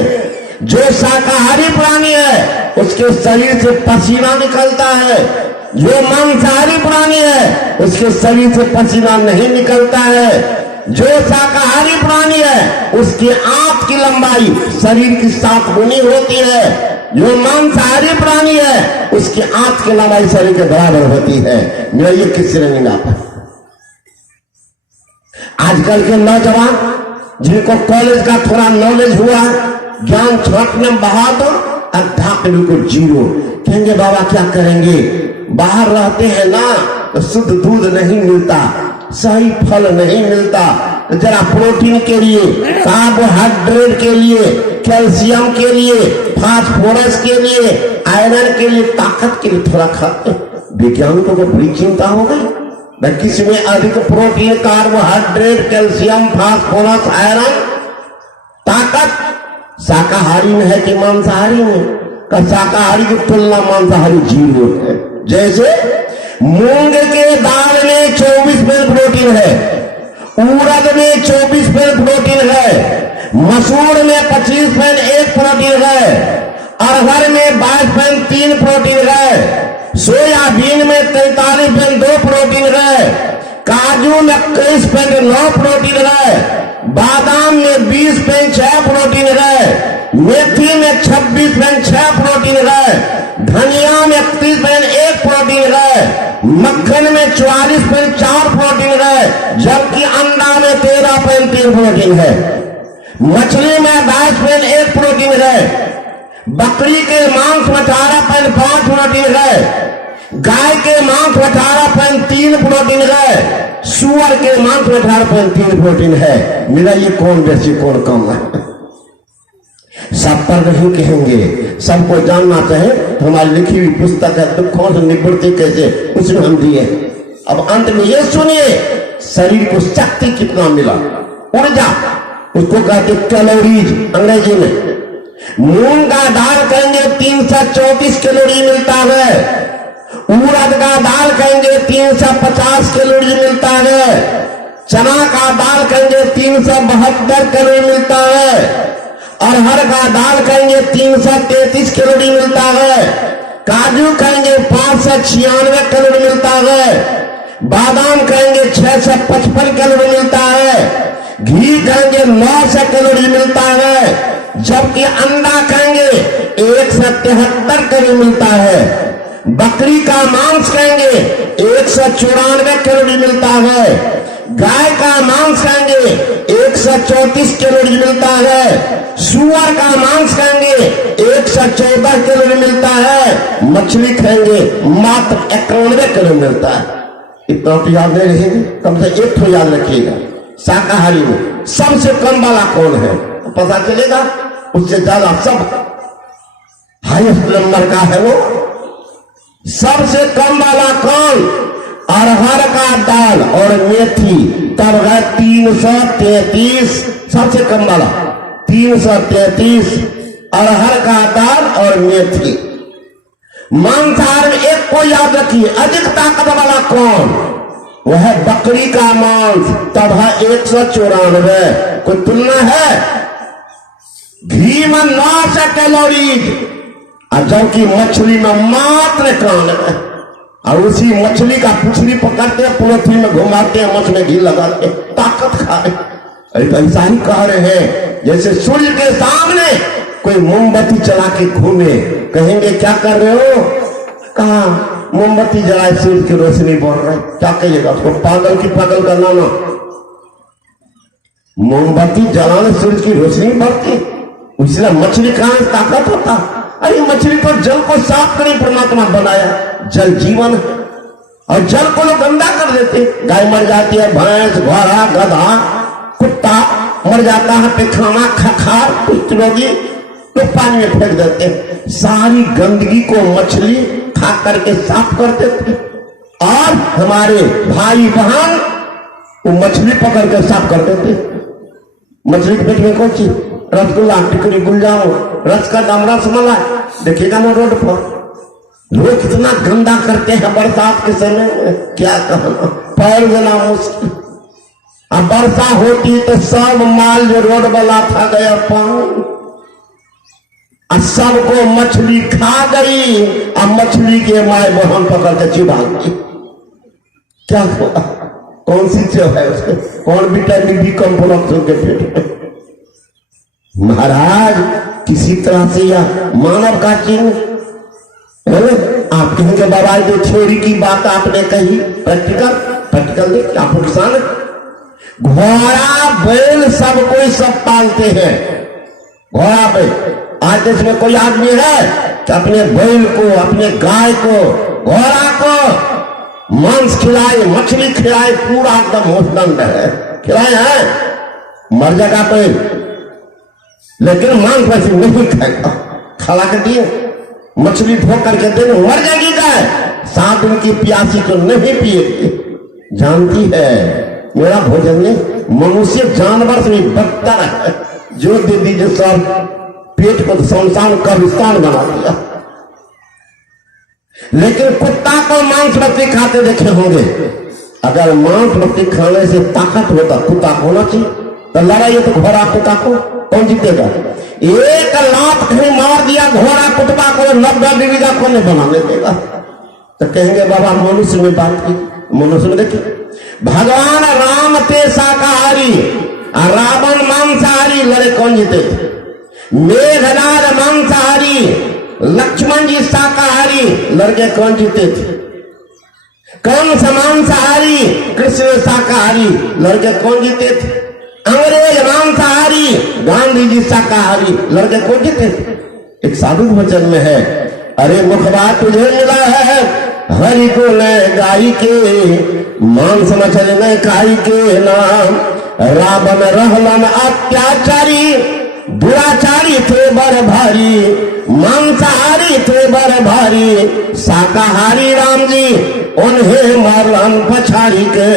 जो शाकाहारी प्राणी है उसके शरीर से पसीना निकलता है। जो मांसाहारी प्राणी है उसके शरीर से पसीना नहीं निकलता है। जो शाकाहारी प्राणी है उसकी आंख की लंबाई शरीर की 7 गुनी होती है। जो मांसाहारी प्राणी है उसकी आंख की लंबाई शरीर के बराबर होती है। मेरा ये किससे नहीं मिला? आजकल के नौजवान जिनको कॉलेज का थोड़ा नॉलेज हुआ, ज्ञान छांटने में बहा दो, अध्यात्म को जीरो। कहेंगे बाबा क्या करेंगे? बाहर रहते हैं ना तो शुद्ध दूध नहीं मिलता, सही फल नहीं मिलता, जरा प्रोटीन के लिए, कार्बोहाइड्रेट के लिए, कैल्शियम के लिए, फास्फोरस के लिए, आयरन के लिए, ताकत के लिए थोड़ा खाते। वैज्ञानिकों को बड़ी चिंता हो गई, किसमें अधिक protein, carbohydrate, calcium, phosphorus, iron, ताकत शाकाहारी में है कि मांसाहारी में? का शाकाहारी की तुलना मांसाहारी जीरो है। जैसे मूंग के दाल में 24% प्रोटीन है, उड़द में 24% प्रोटीन है, मसूर में 25% प्रोटीन है, अरहर में 22.3 प्रोटीन है, सोयाबीन में 43.2 प्रोटीन है, काजू में 21.9 प्रोटीन है, बादाम में 20.6 प्रोटीन है, मेथी में 26.6 प्रोटीन है, धनिया में 31.1 प्रोटीन है, मक्खन में 44.4 प्रोटीन है, जबकि अंडा में 13.3 प्रोटीन है, मछली में 22.1 प्रोटीन गए, बकरी के मांस में 18.5 प्रोटीन है, गाय के मांस में 18.3 प्रोटीन है, सुअर के मांस में 18.3 प्रोटीन है। मेरा ये कौन बेसी कौन कम है? सब पर नहीं कहेंगे, सबको जानना चाहे तो हमारी लिखी हुई पुस्तक है दुखों से निवृत्ति कैसे, उसमें हम दिए। अब अंत में ये सुनिए, शरीर को शक्ति कितना मिला, ऊर्जा, उसको कहते कैलोरीज अंग्रेजी में। मूंग का दाल कहेंगे 334 कैलोरी मिलता है, उड़द का दाल कहेंगे 350 कैलोरी मिलता है, चना का दाल कहेंगे 372 कैलोरी मिलता है, अरहर का दाल कहेंगे 333 कैलोरी मिलता है, काजू कहेंगे 596 कैलोरी मिलता है, बादाम कहेंगे 655 कैलोरी मिलता है, घी कहेंगे 900 कैलोरी मिलता है, जबकि अंडा कहेंगे 173 कैलोरी मिलता है, बकरी का मांस कहेंगे 194 कैलोरी मिलता है, गाय का मांस कहेंगे 134 कैलोरी मिलता है, सुअर का मांस कहेंगे 114 कैलोरी मिलता है, मछली खाएंगे मात्र 91 कैलोरी मिलता है। इतना तो याद नहीं रहेंगे, कम से एक तो याद रखिएगा। शाकाहारी में सबसे कम वाला कौन है पता चलेगा, उससे ज्यादा सब हाईएस्ट नंबर का है वो। सबसे कम वाला कौन? अरहर का दाल और मेथी, तब है 333, सबसे कम वाला 333 अरहर का दाल और मेथी। मांसाहार में एक को याद रखिए, अधिक ताकत वाला कौन? वह है बकरी का मांस, तब है 194, कोई तुलना है? घी में 900 कैलोरी, जबकि मछली में मात्र 91, और उसी मछली का पुछली पकड़ते हैं, पोथी में घुमाते हैं, मछ में घी लगाते, ताकत खाए। अरे तो ऐसा ही कह रहे हैं, जैसे सूर्य के सामने कोई मोमबत्ती चला के घूमे, कहेंगे क्या कर रहे हो? कहा मोमबत्ती जलाए, सूर्य की रोशनी बढ़ रही, क्या कहिएगा उसको? पागल की पागल का नाना। मोमबत्ती जलाने सूर्य की रोशनी बढ़ती, इसलिए मछली कहां ताकत होता? अरे मछली को जल को साफ करने परमात्मा बनाया, जल जीवन, और जल को लोग गंदा कर देते। गाय मर जाती है, भैंस, घोड़ा, गधा, कुत्ता मर जाता है, पैखाना, खखार, कुछ रोगी तो पानी में फेंक देते। सारी गंदगी को मछली खा करके साफ कर देते, और हमारे भाई बहन वो मछली पकड़ के साफ कर देते। मछली के पेट में कौन चीज? रसगुल्ला, टिकरी, गुलजाम, रस का दाम, रसमलाई। देखिएगा ना रोड पर लोग कितना गंदा करते हैं बरसात के समय, क्या कहना, पैर देना मुश्किल। अब वर्षा होती तो सब माल जो रोड वाला था गया पानी, और सबको मछली खा गई, और मछली के माए बहन पकड़ के चिबा गई। क्या हुआ? कौन सी सेव है उसके? कौन विटामिन बी कॉम्प्लेक्स के पेट में? महाराज किसी तरह से या मानव का चिन्ह, आप कहेंगे बाबा जो थ्योरी की बात आपने कही, प्रैक्टिकल देखिए, आपको किसान घोड़ा बैल सब कोई सब पालते हैं। घोड़ा बैल, आज देश में कोई आदमी है कि अपने बैल को, अपने गाय को, घोड़ा को मांस खिलाए, मछली खिलाए, पूरा एकदम होशदंड है, खिलाए हैं, मर जाएगा बैल, लेकिन मांस वैसे नहीं खाएगा। खिला के दिए, मछली धो करके दे, मर जाएगी गाय, 7 दिन की प्यासी तो नहीं पिएगी। जानती है मेरा भोजन में मनुष्य जानवर से भी बदतर है, जो दे दीजिए सब पेट को शमशान कब्रिस्तान बना दिया। लेकिन कुत्ता को मांस मछली खाते देखे होंगे, अगर मांस मछली खाने से ताकत होता कुत्ता को होना चाहिए, तो लड़ाइए तो घोड़ा कुत्ता को कौन जीतेगा? एक लात कहीं मार दिया घोड़ा कुत्ता को, 90 डिग्री का कौन बनाने देगा? तो कहेंगे बाबा मनुष्य में बात की, मनुष्य में देखिए भगवान राम थे शाकाहारी, रावण मांसाहारी, लड़े कौन जीते थे? मेघनाद मांसाहारी, लक्ष्मण जी शाकाहारी, लड़के कौन जीते थे? कंस मांसाहारी, कृष्ण शाकाहारी, लड़के कौन जीते थे? अंग्रेज मांसाहारी, गांधी जी शाकाहारी, लड़के को जीते। एक साधु वचन में है, अरे मुखबा तुझे मिला है हरि को न गाई के, मांस मछली न खाई के नाम। रावण रहलन अत्याचारी, दुराचारी थे बर भारी, मांसाहारी थे बर भारी, शाकाहारी राम जी उन्हें मारलन पछाड़ी के,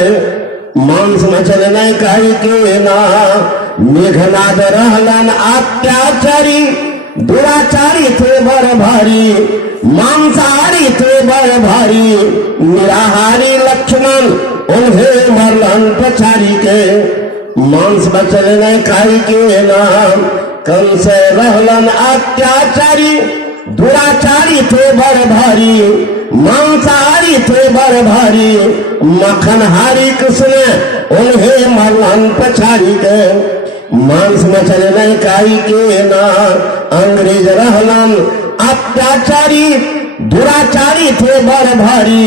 मांस मछली न खाई के नाम। मेघनाद रहलन अत्याचारी, दुराचारी थे बर भारी, मांसाहारी थे बर भारी, निराहारी लक्ष्मण उन्हें मरलन पछाड़ी के, मांस बचल न खाई के नाम। कंस रहलन अत्याचारी, दुराचारी थे बर भारी, मांसाहारी थे बर भारी, मक्खनहारी कृष्ण उन्हें मरलन पछाड़ी के, मांस मछली न खाई के नाम। अंग्रेज रहलन अत्याचारी, दुराचारी थे बर भारी,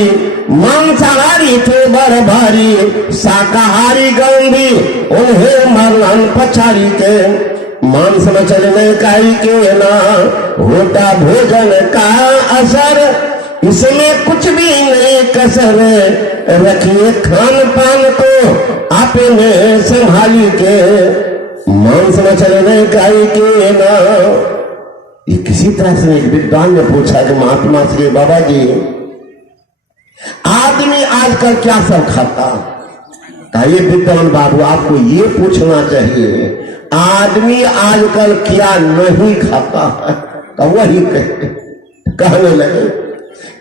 मांसाहारी थे बर भारी, शाकाहारी गांधी उन्हें मरलन पछाड़ी के, मांस मछली न खाई के नाम। होता भोजन का असर, इसमें कुछ भी नहीं कसर, रखिए खान पान को आपने संभाली के, मांस मछली न खाई के नाम। ये किसी तरह से एक विद्वान ने पूछा कि महात्मा श्री बाबा जी, आदमी आजकल क्या सब खाता? ये विद्वान बाबू आपको ये पूछना चाहिए, आदमी आजकल क्या नहीं खाता है? तो वही कहने लगे,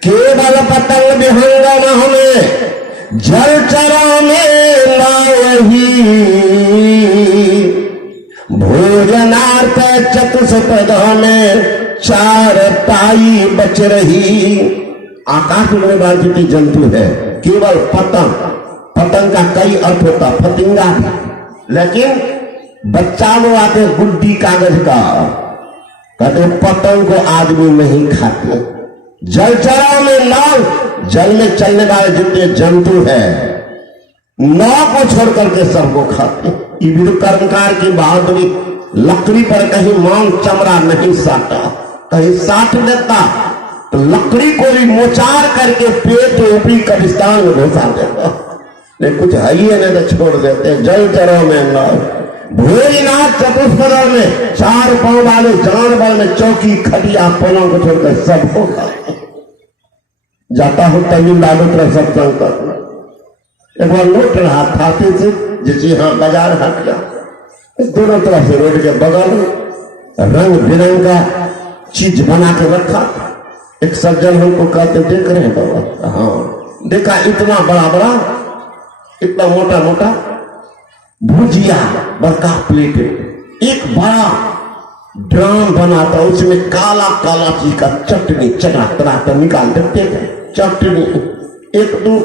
केवल पतंग विहंगम हमें जलचरा में लावही, भोजनार्थ चतुष्पद में चार पाई बच रही। आकाश में वाली जंतु है केवल पतंग, पतंग का कई अर्थ होता, फतिंगा भी, लेकिन बच्चा में आते गुड्डी कागज का, कहते पतंग को आदमी नहीं खाते। जलचरा में नाव, जल में चलने वाले जितने जंतु है नाव को छोड़ करके सबको खाते। कर्मकार की बहादुरी, लकड़ी पर कहीं मांग चमड़ा नहीं साटा, कहीं साट देता तो लकड़ी को भी मोचार करके पेट ऊपरी कब्रिस्तान में घुसा देता, लेकिन कुछ है ही नहीं तो छोड़ देते। जल चरो में नाव, भोजनाथ चतुष्पद में चार पांव वाले जानवर में चौकी खटिया पनों को छोड़कर सबको खाते। जाता हूं तमिलनाडु तरफ सत्संग कर, एक बार लौट रहा था से जैसे यहाँ बाजार हट गया, दोनों तरफ से रोड के बगल रंग बिरंग का चीज बना के रखा। एक सज्जन हमको कहते देख रहे हैं बाबा? हाँ देखा, इतना बड़ा बड़ा, इतना मोटा मोटा भुजिया, बड़का प्लेट, एक बड़ा ड्राम बना था, उसमें काला काला चीज का चटनी चटा तरा कर निकाल देते हैं। चटनी एक दो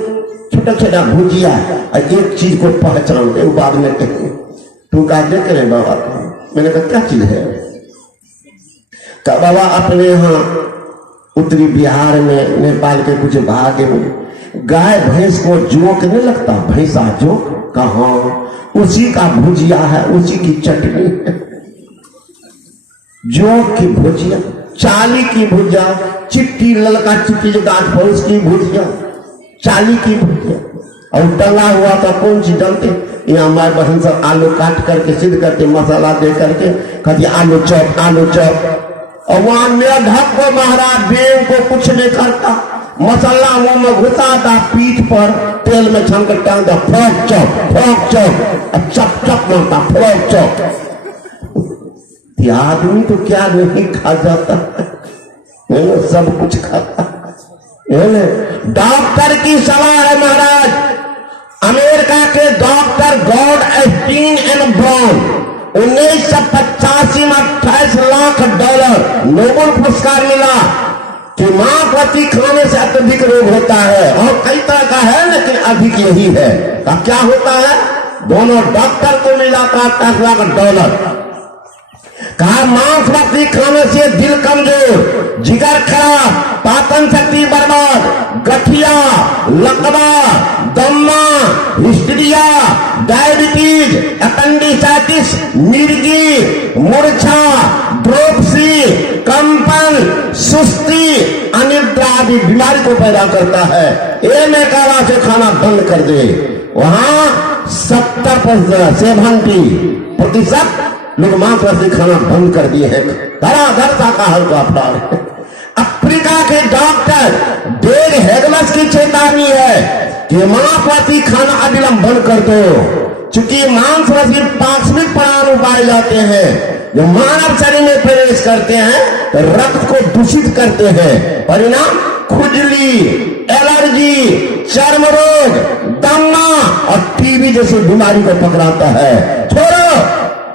छोटा छोटा भुजिया, एक चीज को पहचानते वो बाद में कहें तू क्या देख रहे बाबा को? मैंने कहा क्या चीज है? कहा बाबा अपने यहाँ उत्तरी बिहार में नेपाल के कुछ भाग में गाय भैंस को जोक नहीं लगता, भैंसा जोक, कहा उसी का भुजिया है, उसी की चटनी है। जोक की भुजिया, चाली की भुजिया, चिट्टी ललका चिट्टी जो गांठ पर उसकी भुजिया, चाली की भुजिया। और टंगा हुआ था कौन सी जानते? यहाँ हमारे बहन सब आलू काट करके सिद्ध करके मसाला दे करके कहती आलू चौप, आलू चौप। और वहां मेरा ढक को महाराज बेव को कुछ नहीं करता, मसाला मुंह में घुसाता, पीठ पर तेल में छन कर टांगता, फ्रॉक चौप, फ्रॉक चौप, चप चप मारता, फ्रॉक चौप। आदमी तो क्या नहीं खा जाता, सब कुछ खाता। डॉक्टर की सलाह है महाराज, अमेरिका के डॉक्टर गॉड एस्टीन एंड ब्राउन 1985 में $28 लाख नोबेल पुरस्कार मिला कि मांसपेशी खाने से अत्यधिक रोग होता है, और कई तरह का है लेकिन अधिक यही है। अब क्या होता है? दोनों डॉक्टर को मिला था $28 लाख। कहा मांस मछली खाने से दिल कमजोर, जिगर खराब, पाचन शक्ति बर्बाद, गठिया, लकवा, दम्मा, हिस्टीरिया, डायबिटीज, अपेंडिसाइटिस, मिर्गी, मूर्छा, ड्रोपसी, कंपन, सुस्ती, अनिद्रा आदि बीमारी को पैदा करता है। ये मैकावा से खाना बंद कर दे। वहां 70% लोग मांस मछली खाना बंद कर दिए हैं। धराधर शाकाहार का अपराध। अफ्रीका के डॉक्टर डेग हेगलस की चेतावनी है कि मांस मछली खाना अविलंब बंद कर दो, चूंकि मांस मछली पार्श्विक परमाणु पाए जाते हैं जो मानव शरीर में प्रवेश करते हैं तो रक्त को दूषित करते हैं। परिणाम खुजली, एलर्जी, चर्म रोग, दमा और टीबी जैसी बीमारी को पकड़ाता है। छोड़ो,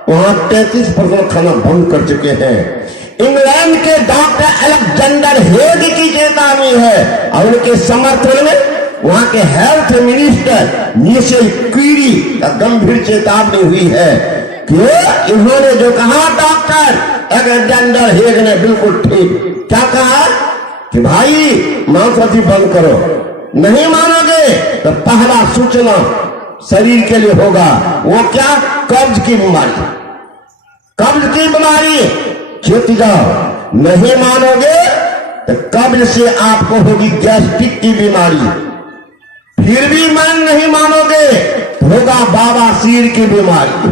वहां 33% खाना बंद कर चुके हैं। इंग्लैंड के डॉक्टर अलेक्जेंडर हेग की चेतावनी है और उनके समर्थन में वहां के हेल्थ मिनिस्टर मिशेल क्यूरी का गंभीर चेतावनी हुई है कि इन्होंने जो कहा डॉक्टर अलेक्जेंडर हेग ने बिल्कुल ठीक। क्या कहा कि भाई मांस मछली बंद करो, नहीं मानोगे तो पहला सूचना शरीर के लिए होगा वो क्या? कब्ज की बीमारी। कब्ज की बीमारी चेत जाओ, नहीं मानोगे तो कब्ज से आपको होगी गैस्ट्रिक की बीमारी। फिर भी मन नहीं मानोगे तो होगा बाबासीर की बीमारी।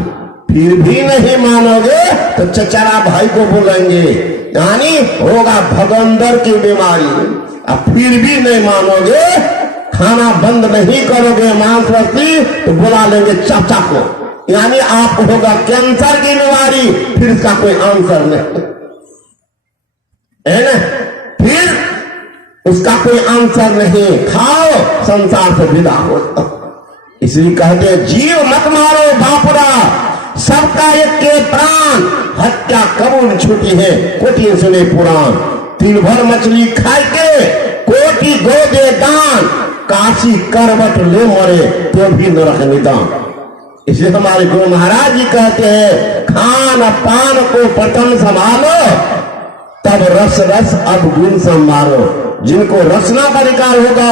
फिर भी नहीं मानोगे तो चचरा भाई को बुलाएंगे, यानी होगा भगंदर की बीमारी। अब फिर भी नहीं मानोगे, खाना बंद नहीं करोगे मांस मछली तो बुला लेंगे चाचा को, यानी आपको होगा कैंसर की बीमारी। फिर इसका कोई आंसर नहीं है ना, फिर उसका कोई आंसर नहीं। खाओ, संसार से विदा हो। इसलिए कहते हैं जीव मत मारो बापुरा, सबका एक के प्राण, हत्या कबूल छूटी है कोटि सुने पुराण। दिन भर मछली खाए के कोटि गो दे दान, काशी करवट ले मरे तो भी नरक निदान। इसलिए हमारे गुरु महाराज जी कहते हैं खान पान को प्रथम संभालो, तब रस रस अब गुण संभालो। जिनको रसना परिकार होगा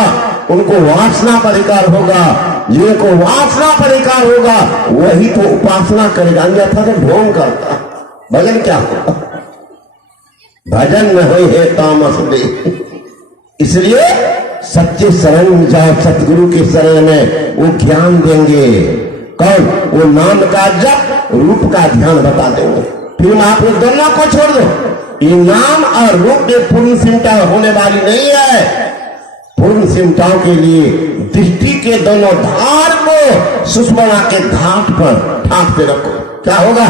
उनको वासना परिकार होगा, जिनको वासना परिकार होगा वही तो उपासना करेगा, अन्यथा तो ढोंग करता। भजन क्या होगा? भजन न हो है तामस दे। इसलिए सच्चे शरण में जाओ, सतगुरु के शरण में वो ज्ञान देंगे। कौन? वो नाम का जप, रूप का ध्यान बता देंगे। फिर महापुरुष दोनों को छोड़ दो, ये नाम और रूप में पूर्ण सिमटा होने वाली नहीं है। पूर्ण सिमटाओं के लिए दृष्टि के दोनों धार को सुषमना के घाट पर ठाकते रखो। क्या होगा?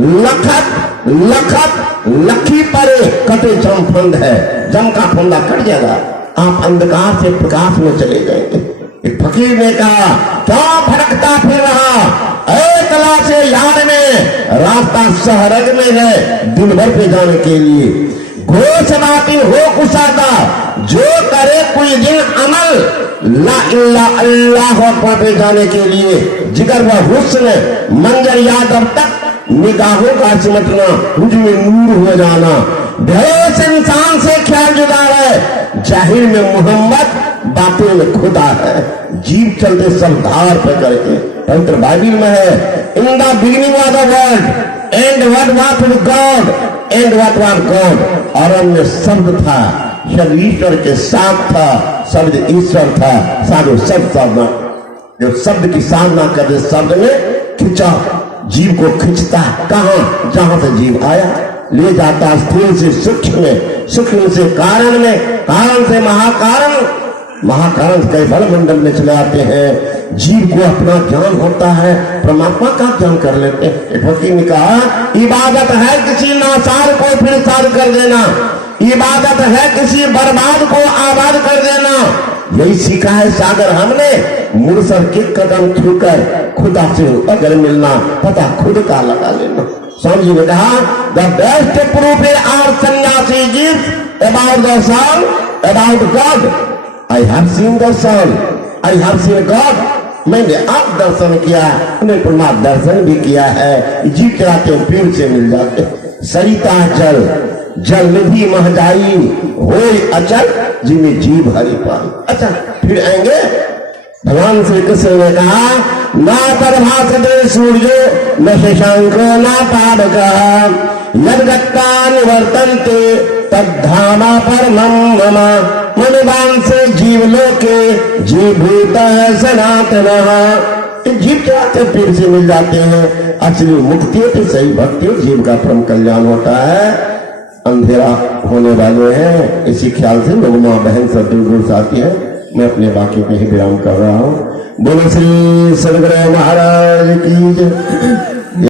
लखत लखत लखी परे कटे जम फंद है, जम का फंदा कट जाएगा, आप अंधकार से प्रकाश में चले जाएंगे। एक फकीर ने कहा क्या भटकता फिर रहा, ऐ तला से याद में रास्ता सहरग में है दिन भर पे जाने के लिए। घोष बाती हो कुशादा, जो करे कोई दिन अमल ला इल्ला अल्लाह अकबर पे जाने के लिए। जिगर व हुस्न मंजर याद अब तक निगाहों का सिमटना, मुझ में नूर हो जाना। ढेर इंसान से ख्याल जुदा है, जाहिर में मोहम्मद बातें में खुदा है। जीव चलते सब धार पे करके पवित्र बाइबल में है, in the beginning of the world and what was with God and what was God. और में शब्द था, शब्द ईश्वर के साथ था, शब्द ईश्वर था, साधु सब साधना। जो शब्द की साधना करते शब्द में खिंचा, जीव को खींचता कहां? जहां से जीव आया ले जाता स्थूल से सूक्ष्म में, सूक्ष्म से कारण में, कारण से महाकारण, महाकारण कैफल मंडल में चले आते हैं। जीव को अपना ज्ञान होता है, परमात्मा का ज्ञान कर लेते हैं। फकीर ने कहा इबादत है किसी नासार को फिर सार कर देना, इबादत है किसी बर्बाद को आबाद कर देना। यही सीखा है सागर हमने, मुड़सर के कदम छूकर खुदा से अगर मिलना, पता खुद का लगा लेना। स्वामी जी ने कहा the best proof are sanyasi gives about the sun about God. I have seen the sun, I have seen God. मैंने आप दर्शन किया, उन्हें परमात्मा दर्शन भी किया है। जीव चलाते फिर से मिल जाते। सरिता जल जल निधि महजाई होय अचल जिन्हें जीव हरि पाई। अच्छा फिर आएंगे भगवान श्री कृष्ण ने कहा ना प्रभासते सूर्यो न शशांको न तारक यद्गत्ता निवर्तन्ते तद्धामा परमं मम मनवान से जीवलोके जीवभूत सनातनः। जीव चाहते फिर से मिल जाते हैं। असली मुक्ति तो सही भक्ति जीव का परम कल्याण होता है। अंधेरा होने वाले हैं, इसी ख्याल से लोग माँ बहन सब दूर दूर से आती है। मैं अपने बाकी पे ही विराम कर रहा हूँ। बोलो श्री सदगुरु महाराज की जय।